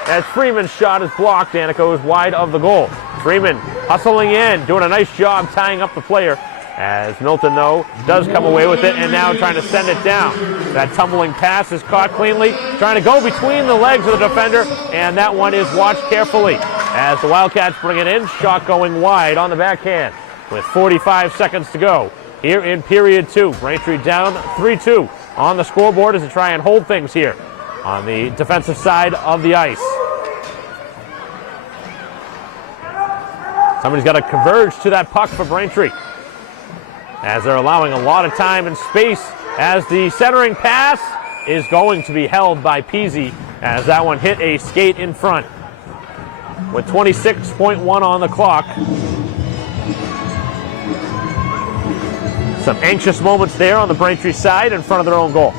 as Freeman's shot is blocked and it goes wide of the goal. Freeman hustling in, doing a nice job tying up the player as Milton, though, does come away with it and now trying to send it down. That tumbling pass is caught cleanly, trying to go between the legs of the defender, and that one is watched carefully as the Wildcats bring it in. Shot going wide on the backhand with 45 seconds to go here in period 2. Braintree down 3-2 on the scoreboard as they try and hold things here on the defensive side of the ice. Somebody's got to converge to that puck for Braintree as they're allowing a lot of time and space as the centering pass is going to be held by Peasy as that one hit a skate in front. With 26.1 on the clock. Some anxious moments there on the Braintree side in front of their own goal.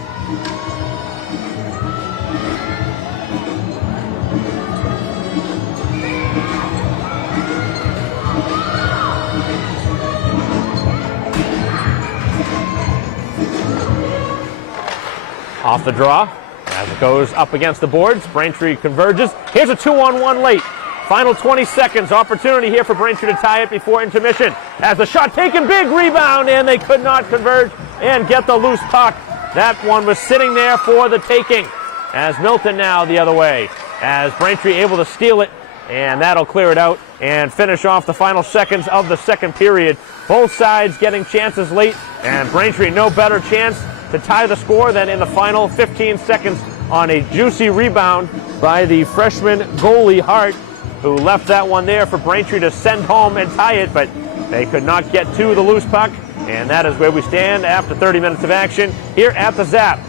Off the draw, as it goes up against the boards, Braintree converges. Here's a 2-on-1 late. Final 20 seconds, opportunity here for Braintree to tie it before intermission. As the shot taken, big rebound, and they could not converge and get the loose puck. That one was sitting there for the taking. As Milton now the other way, as Braintree able to steal it, and that'll clear it out and finish off the final seconds of the second period. Both sides getting chances late, and Braintree no better chance to tie the score than in the final 15 seconds on a juicy rebound by the freshman goalie Hart, who left that one there for Braintree to send home and tie it, but they could not get to the loose puck, and that is where we stand after 30 minutes of action here at the Zap.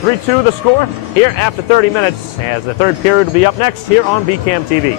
3-2 the score here after 30 minutes, as the third period will be up next here on BCAM TV.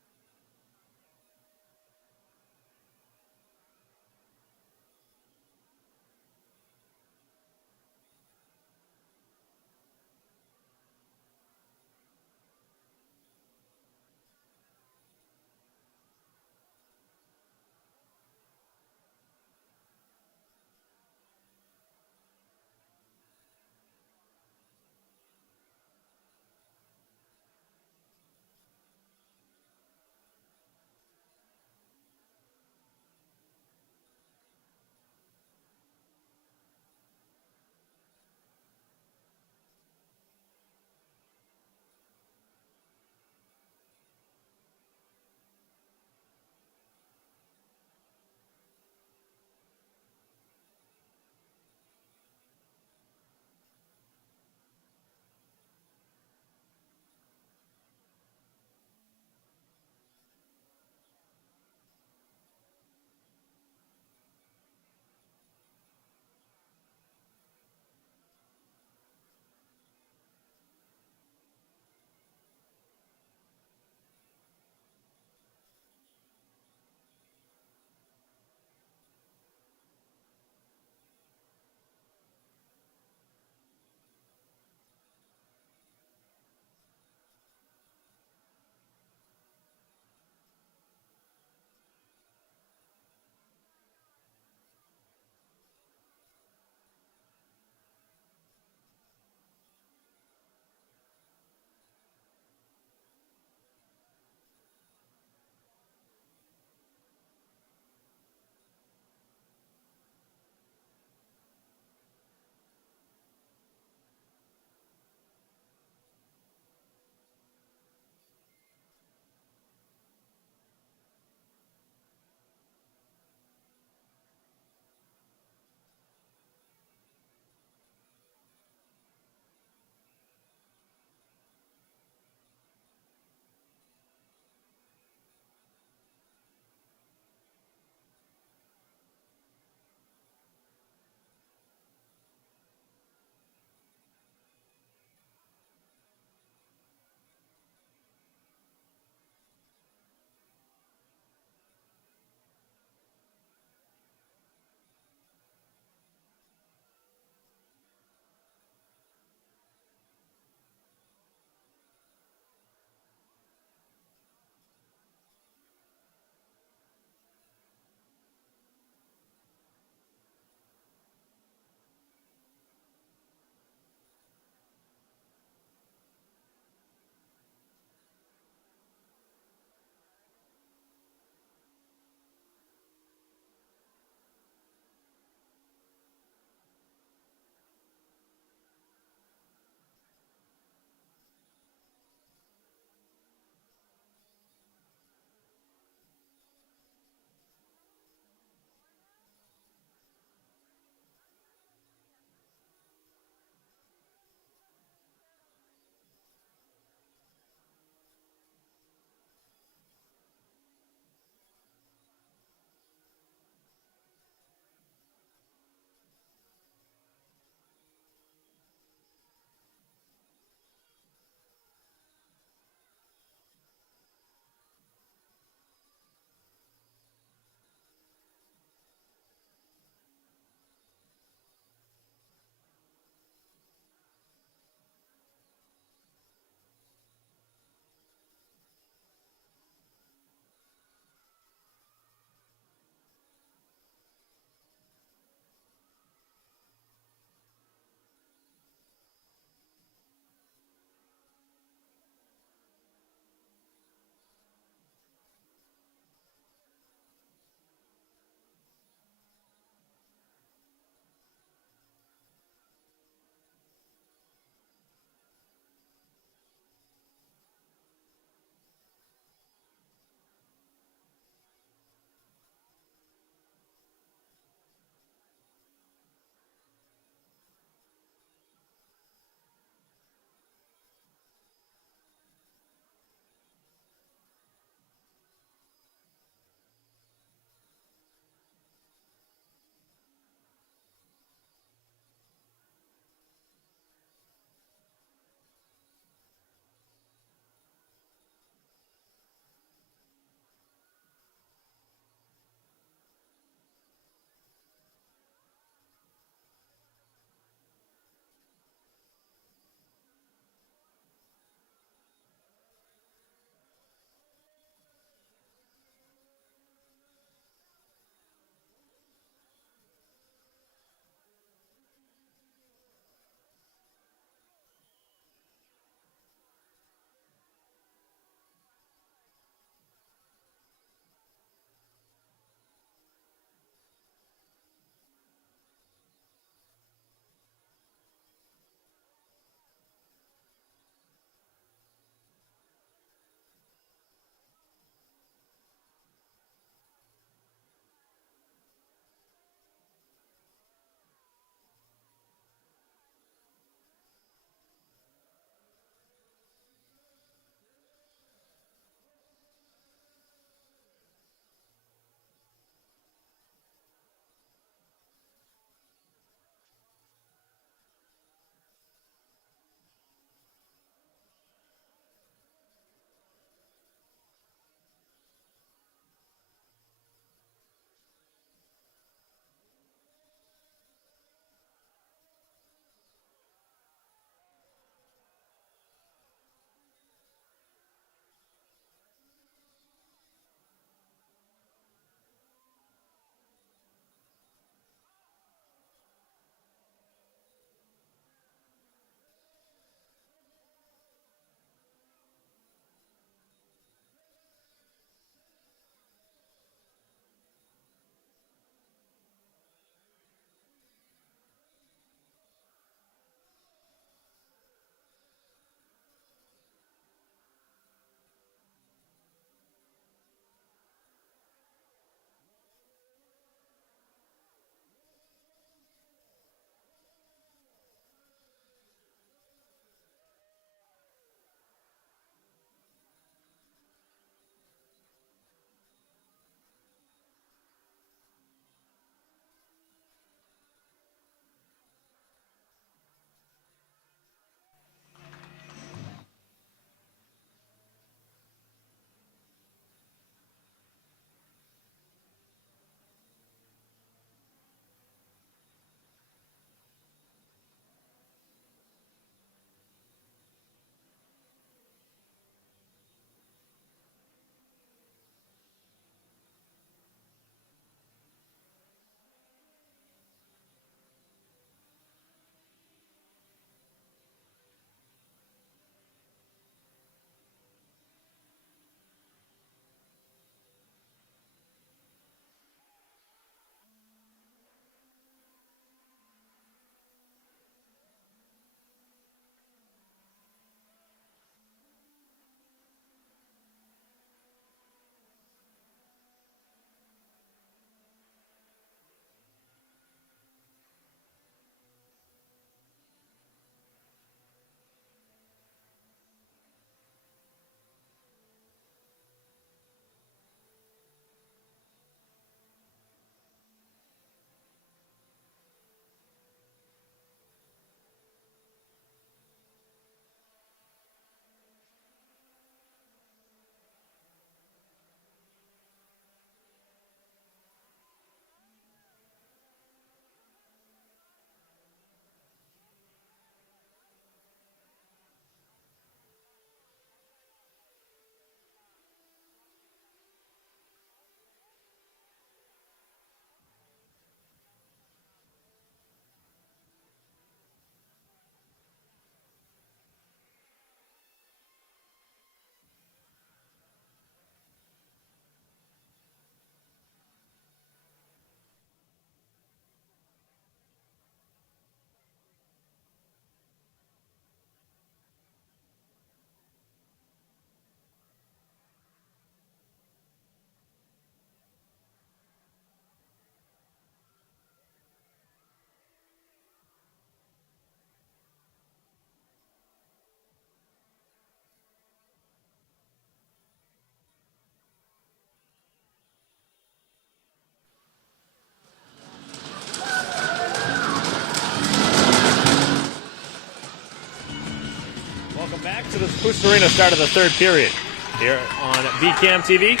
Boost Arena started the third period here on VCAM TV.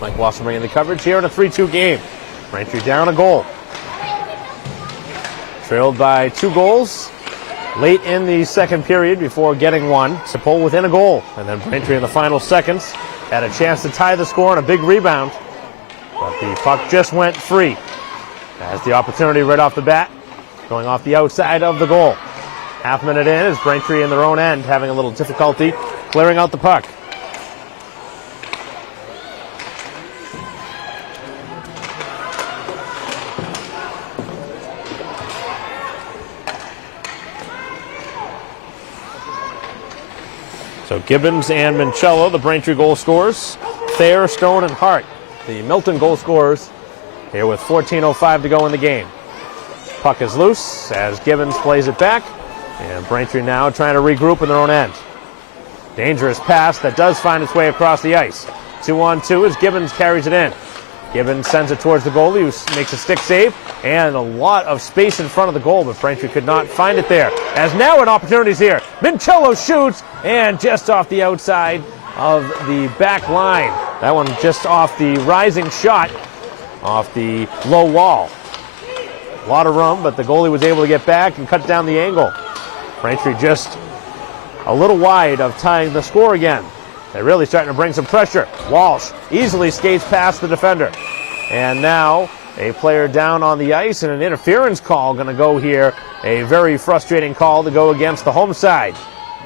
Mike Wasserman bringing the coverage here in a 3-2 game. Braintree down a goal. Trailed by 2 goals late in the second period before getting one. Sepul within a goal. And then Braintree in the final seconds had a chance to tie the score on a big rebound. But the puck just went free. Has the opportunity right off the bat, going off the outside of the goal. Half minute in is Braintree in their own end having a little difficulty clearing out the puck. So Gibbons and Mincello, the Braintree goal scorers. Thayer, Stone, and Hart, the Milton goal scorers, here with 14:05 to go in the game. Puck is loose as Gibbons plays it back. And Braintree now trying to regroup in their own end. Dangerous pass that does find its way across the ice. 2-on-2 as Gibbons carries it in. Gibbons sends it towards the goalie, who makes a stick save, and a lot of space in front of the goal, but Braintree could not find it there. As now an opportunity is here. Mincello shoots, and just off the outside of the back line. That one just off the rising shot, off the low wall. A lot of room, but the goalie was able to get back and cut down the angle. Braintree just a little wide of tying the score again. They're really starting to bring some pressure. Walsh easily skates past the defender. And now a player down on the ice and an interference call going to go here. A very frustrating call to go against the home side.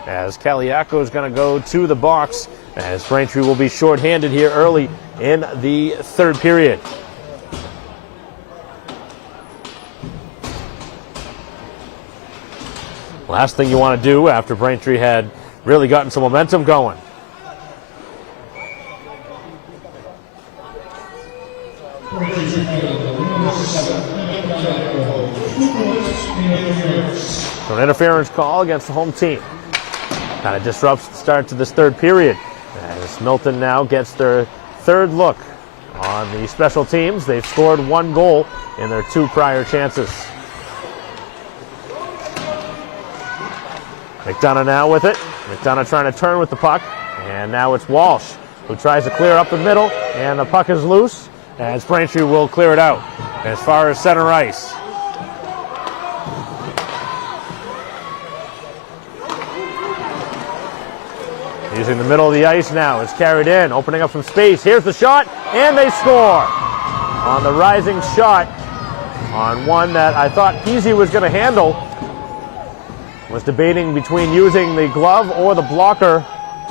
As Kaliako is going to go to the box, as Braintree will be shorthanded here early in the third period. Last thing you want to do after Braintree had really gotten some momentum going. So an interference call against the home team. Kind of disrupts the start to this third period. As Milton now gets their third look on the special teams. They've scored 1 goal in their 2 prior chances. McDonough now with it. McDonough trying to turn with the puck. And now it's Walsh who tries to clear up the middle. And the puck is loose as Braintree will clear it out as far as center ice. Using the middle of the ice now. It's carried in, opening up some space. Here's the shot, and they score on the rising shot on one that I thought Peasy was going to handle. Was debating between using the glove or the blocker,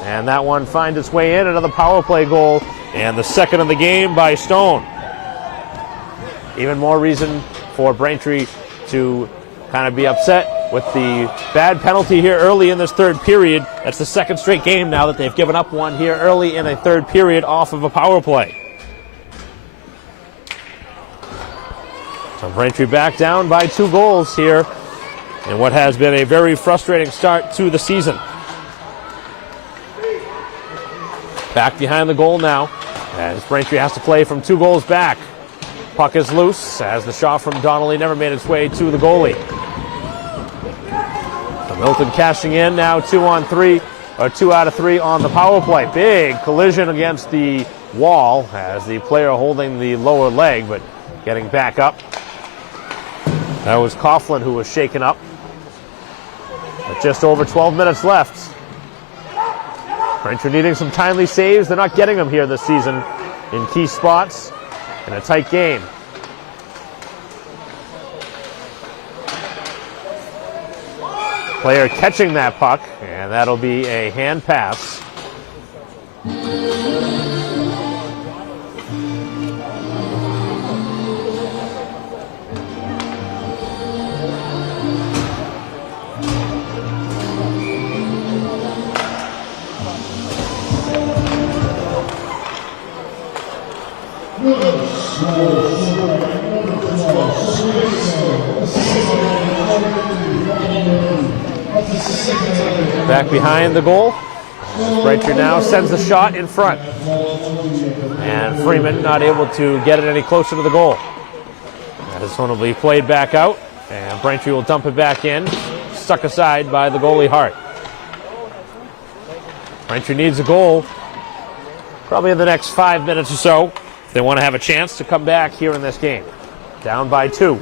and that one finds its way in. Another power play goal, and the second of the game by Stone. Even more reason for Braintree to kind of be upset with the bad penalty here early in this third period. That's the second straight game now that they've given up one here early in a third period off of a power play. So Braintree back down by 2 goals here in what has been a very frustrating start to the season. Back behind the goal now as Braintree has to play from 2 goals back. Puck is loose as the shot from Donnelly never made its way to the goalie. So Milton cashing in now 2 out of 3 on the power play. Big collision against the wall as the player holding the lower leg but getting back up. That was Coughlin who was shaken up. But just over 12 minutes left. Braintree needing some timely saves. They're not getting them here this season in key spots in a tight game. Player catching that puck, and that'll be a hand pass. Back behind the goal. Braintree now sends the shot in front. And Freeman not able to get it any closer to the goal. This one will be played back out. And Braintree will dump it back in. Stuck aside by the goalie Hart. Braintree needs a goal probably in the next 5 minutes or so if they want to have a chance to come back here in this game. Down by 2.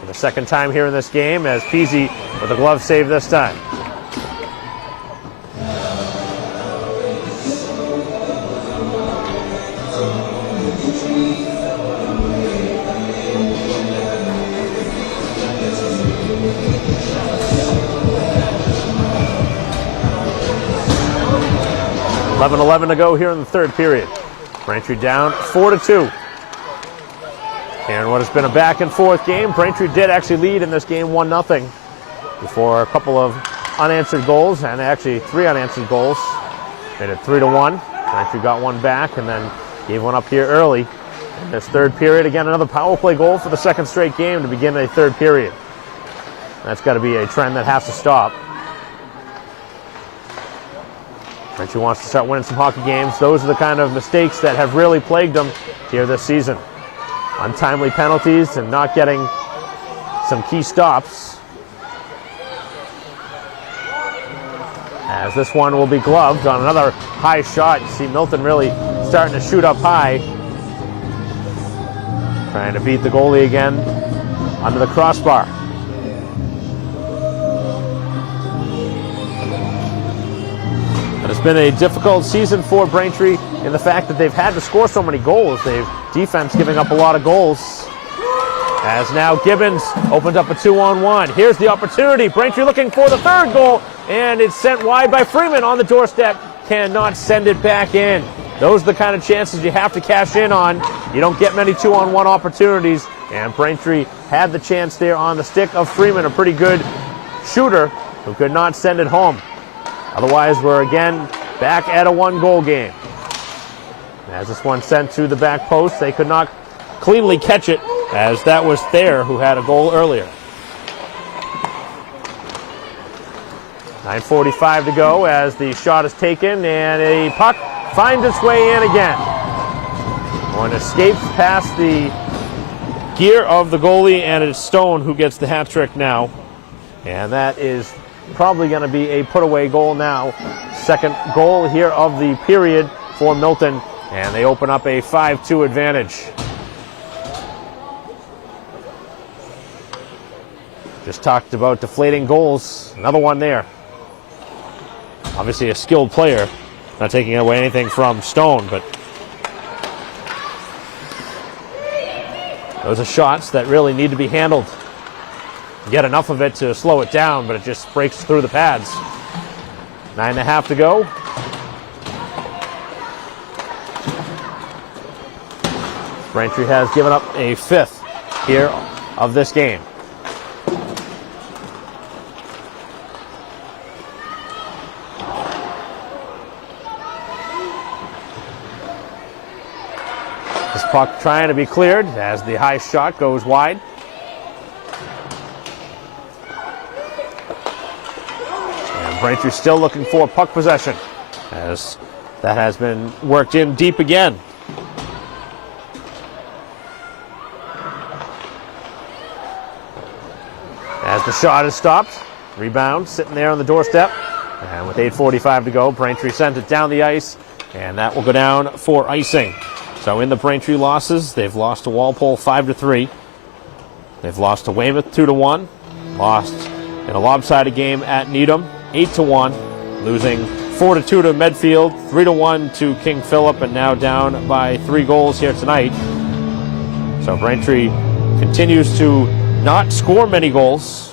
For the second time here in this game, as Peasy with a glove save this time. .11 to go here in the third period. Braintree down 4-2. And what has been a back and forth game, Braintree did actually lead in this game 1-0 before a couple of unanswered goals, and actually 3 unanswered goals. Made it 3-1. Braintree got one back and then gave one up here early in this third period. Again, another power play goal for the second straight game to begin a third period. That's got to be a trend that has to stop. Braintree wants to start winning some hockey games. Those are the kind of mistakes that have really plagued them here this season. Untimely penalties and not getting some key stops. As this one will be gloved on another high shot. You see Milton really starting to shoot up high. Trying to beat the goalie again under the crossbar. It's been a difficult season for Braintree in the fact that they've had to score so many goals. They've defense giving up a lot of goals. As now Gibbons opened up a 2-on-1. Here's the opportunity. Braintree looking for the third goal, and it's sent wide by Freeman on the doorstep. Cannot send it back in. Those are the kind of chances you have to cash in on. You don't get many 2-on-1 opportunities, and Braintree had the chance there on the stick of Freeman, a pretty good shooter who could not send it home. Otherwise, we're again back at a 1-goal game. As this one sent to the back post, they could not cleanly catch it, as that was Thayer who had a goal earlier. 9:45 to go as the shot is taken, and a puck finds its way in again. One escapes past the gear of the goalie, and it's Stone who gets the hat trick now. And that is probably going to be a put-away goal now. Second goal here of the period for Milton, and they open up a 5-2 advantage. Just talked about deflating goals. Another one there. Obviously a skilled player. Not taking away anything from Stone, but those are shots that really need to be handled. Get enough of it to slow it down, but it just breaks through the pads. 9.5 to go. Braintree has given up a 5th here of this game. This puck trying to be cleared as the high shot goes wide. Braintree still looking for puck possession, as that has been worked in deep again. As the shot is stopped, rebound sitting there on the doorstep, and with 8:45 to go, Braintree sent it down the ice, and that will go down for icing. So in the Braintree losses, they've lost to Walpole 5-3. They've lost to Weymouth 2-1, lost in a lopsided game at Needham 8-1, losing 4-2 to Medfield, 3-1 to King Philip, and now down by 3 goals here tonight. So Braintree continues to not score many goals,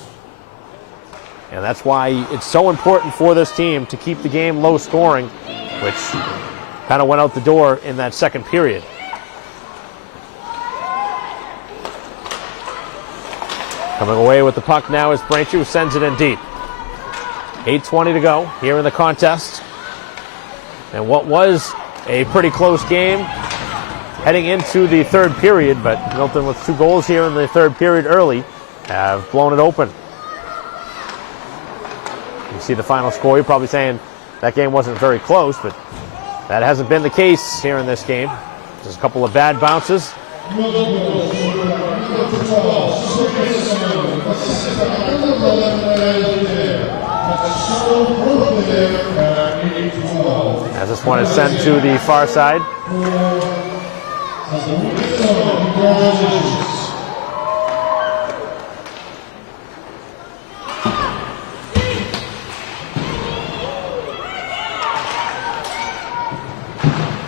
and that's why it's so important for this team to keep the game low scoring, which kind of went out the door in that second period. Coming away with the puck now is Braintree, who sends it in deep. 8:20 to go here in the contest. And what was a pretty close game heading into the third period, but Milton with 2 goals here in the third period early have blown it open. You see the final score, you're probably saying that game wasn't very close, but that hasn't been the case here in this game. Just a couple of bad bounces. as this one is sent to the far side.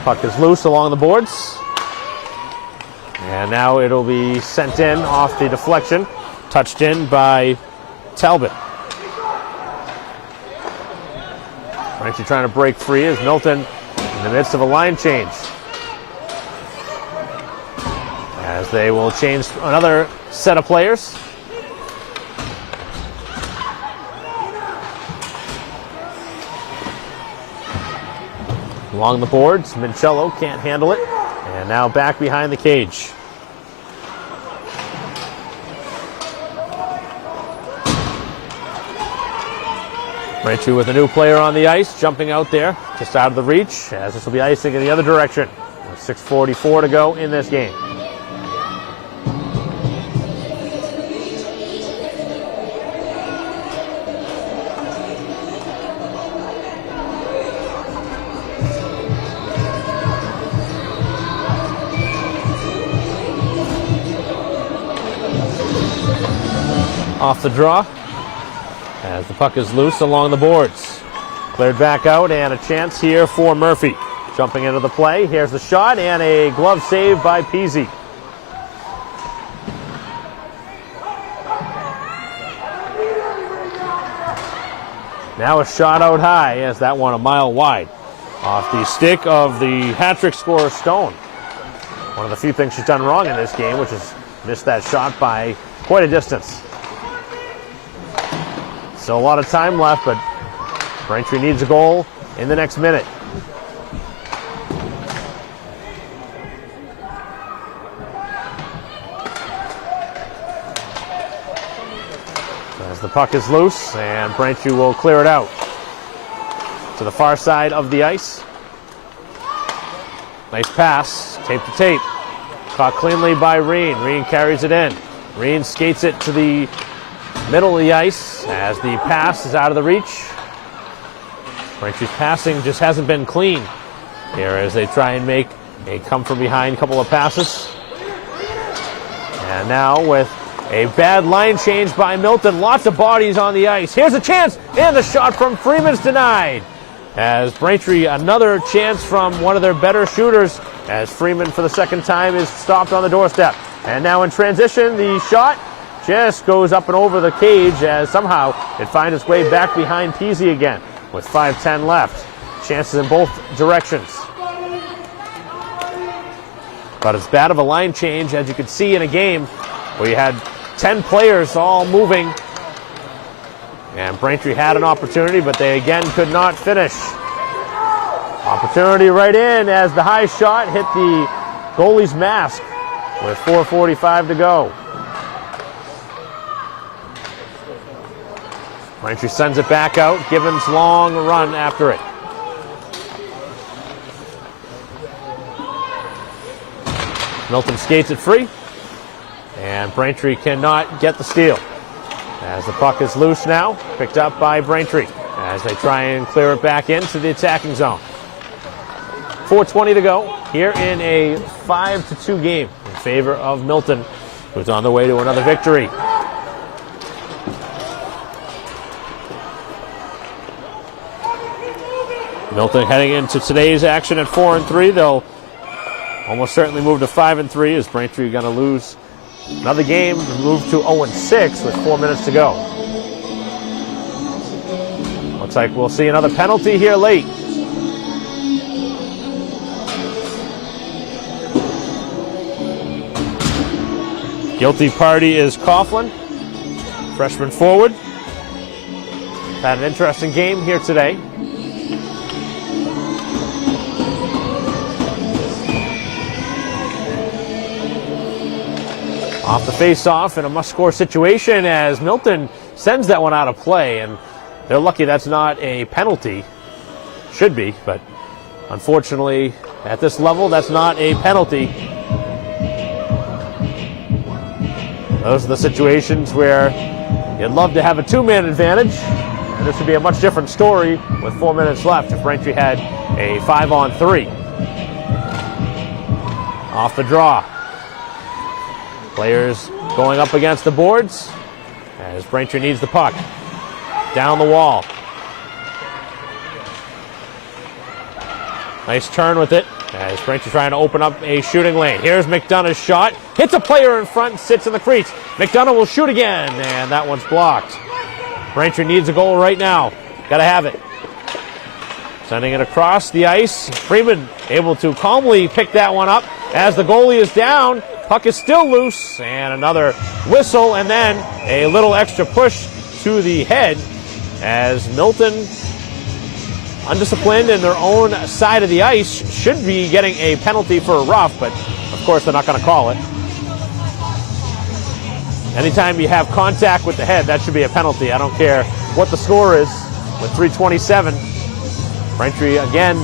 Puck is loose along the boards. And now it'll be sent in off the deflection, touched in by Talbot. Braintree trying to break free as Milton in the midst of a line change. As they will change another set of players. Along the boards, Mincello can't handle it. And now back behind the cage. Braintree with a new player on the ice, jumping out there, just out of the reach, as this will be icing in the other direction. With 6:44 to go in this game. Off the draw, as the puck is loose along the boards. Cleared back out, and a chance here for Murphy. Jumping into the play, here's the shot, and a glove save by Peasy. Now a shot out high, as that one a mile wide. Off the stick of the hat-trick scorer Stone. One of the few things she's done wrong in this game, which is missed that shot by quite a distance. So a lot of time left, but Braintree needs a goal in the next minute. As the puck is loose, and Braintree will clear it out to the far side of the ice. Nice pass, tape to tape. Caught cleanly by Reen. Reen carries it in. Reen skates it to the middle of the ice as the pass is out of the reach. Braintree's passing just hasn't been clean here as they try and make a come from behind couple of passes. And now with a bad line change by Milton, lots of bodies on the ice. Here's a chance, and the shot from Freeman's denied. As Braintree, another chance from one of their better shooters, as Freeman for the second time is stopped on the doorstep. And now in transition, the shot just goes up and over the cage as somehow it finds its way back behind Peasy again with 5:10 left. Chances in both directions. But as bad of a line change as you could see in a game where you had 10 players all moving. And Braintree had an opportunity, but they again could not finish. Opportunity right in as the high shot hit the goalie's mask with 4:45 to go. Braintree sends it back out. Gibbons' long run after it. Milton skates it free. And Braintree cannot get the steal. As the puck is loose now, picked up by Braintree. As they try and clear it back into the attacking zone. 4:20 to go here in a 5-2 game in favor of Milton, who's on the way to another victory. Milton heading into today's action at 4-3. They'll almost certainly move to 5-3 as Braintree going to lose another game and move to 0-6 with 4 minutes to go. Looks like we'll see another penalty here late. Guilty party is Coughlin, freshman forward. Had an interesting game here today. Off the face-off in a must-score situation as Milton sends that one out of play, and they're lucky that's not a penalty. Should be, but unfortunately at this level that's not a penalty. Those are the situations where you'd love to have a two-man advantage, And this would be a much different story with 4 minutes left if Braintree had a 5-on-3. Off the draw. Players going up against the boards as Braintree needs the puck. Down the wall. Nice turn with it as Braintree trying to open up a shooting lane. Here's McDonough's shot. Hits a player in front, sits in the crease. McDonough will shoot again, and that one's blocked. Braintree needs a goal right now. Gotta have it. Sending it across the ice. Freeman able to calmly pick that one up as the goalie is down. Puck is still loose, and another whistle, and then a little extra push to the head as Milton, undisciplined in their own side of the ice, should be getting a penalty for a rough, but of course they're not going to call it. Anytime you have contact with the head, that should be a penalty. I don't care what the score is. With 3:27, Braintree again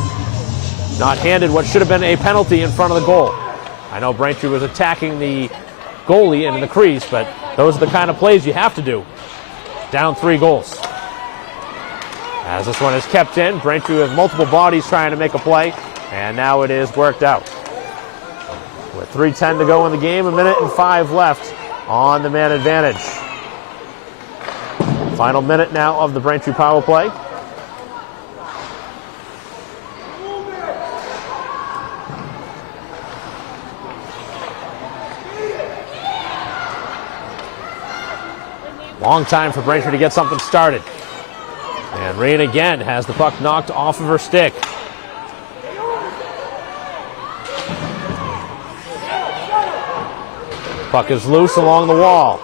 not handed what should have been a penalty in front of the goal. I know Braintree was attacking the goalie in the crease, but those are the kind of plays you have to do. Down 3 goals. As this one is kept in, Braintree with multiple bodies trying to make a play, and now it is worked out. With 3:10 to go in the game, 1:05 left on the man advantage. Final minute now of the Braintree power play. Long time for Braintree to get something started. And Rain again has the puck knocked off of her stick. Puck is loose along the wall.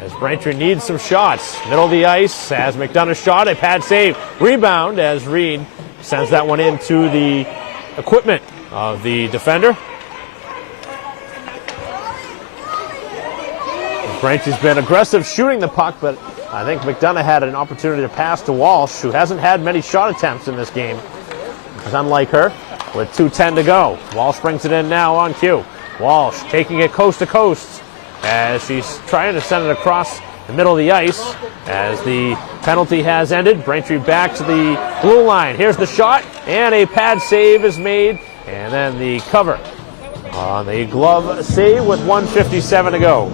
As Braintree needs some shots. Middle of the ice as McDonough shot, a pad save. Rebound as Reed sends that one into the equipment of the defender. Braintree's been aggressive shooting the puck, but I think McDonough had an opportunity to pass to Walsh, who hasn't had many shot attempts in this game, unlike her, with 2:10 to go. Walsh brings it in now on cue. Walsh taking it coast to coast as she's trying to send it across the middle of the ice as the penalty has ended. Braintree back to the blue line. Here's the shot, and a pad save is made, and then the cover on the glove save with 1:57 to go.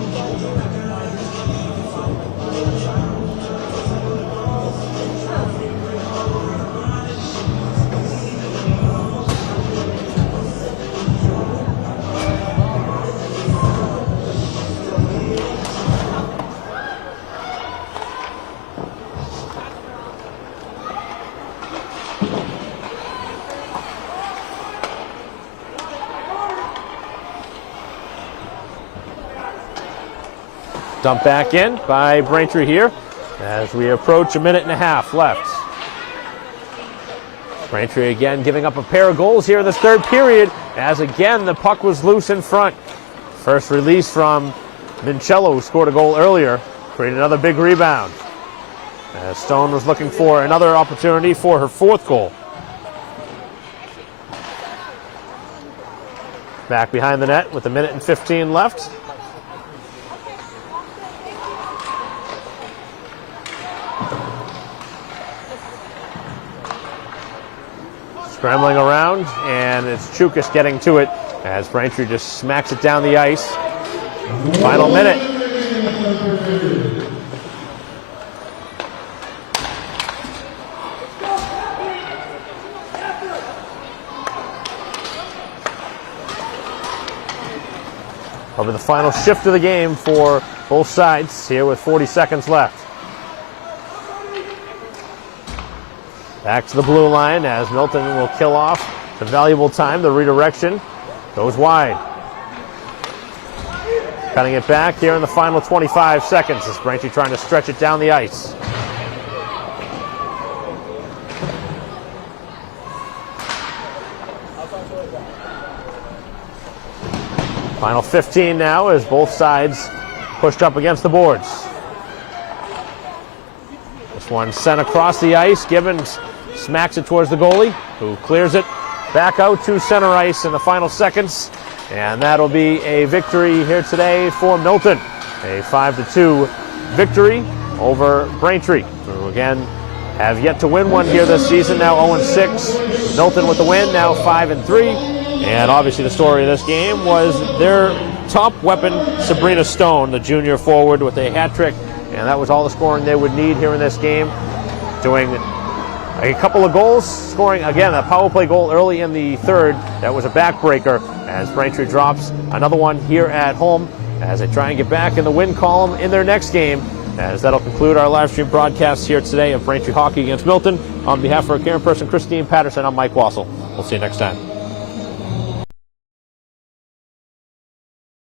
Dumped back in by Braintree here as we approach 1.5 minutes left. Braintree again giving up a pair of goals here in this third period as again the puck was loose in front. First release from Mincello, who scored a goal earlier, created another big rebound. As Stone was looking for another opportunity for her 4th goal. Back behind the net with 1:15 left. Scrambling around, and it's Chukas getting to it as Braintree just smacks it down the ice. Final minute. Over the final shift of the game for both sides here with 40 seconds left. Back to the blue line as Milton will kill off the valuable time. The redirection goes wide. Cutting it back here in the final 25 seconds as Braintree trying to stretch it down the ice. Final 15 now as both sides pushed up against the boards. This one sent across the ice. Gibbons smacks it towards the goalie, who clears it back out to center ice in the final seconds. And that'll be a victory here today for Milton. A 5-2 victory over Braintree, who again have yet to win one here this season, now 0-6. Milton with the win, now 5-3. And obviously the story of this game was their top weapon, Sabrina Stone, the junior forward, with a hat trick. And that was all the scoring they would need here in this game. Doing a couple of goals, scoring, again, a power play goal early in the third. That was a backbreaker as Braintree drops another one here at home as they try and get back in the win column in their next game. As that'll conclude our live stream broadcast here today of Braintree Hockey against Milton. On behalf of our camera person, Christine Patterson, I'm Mike Wassel. We'll see you next time.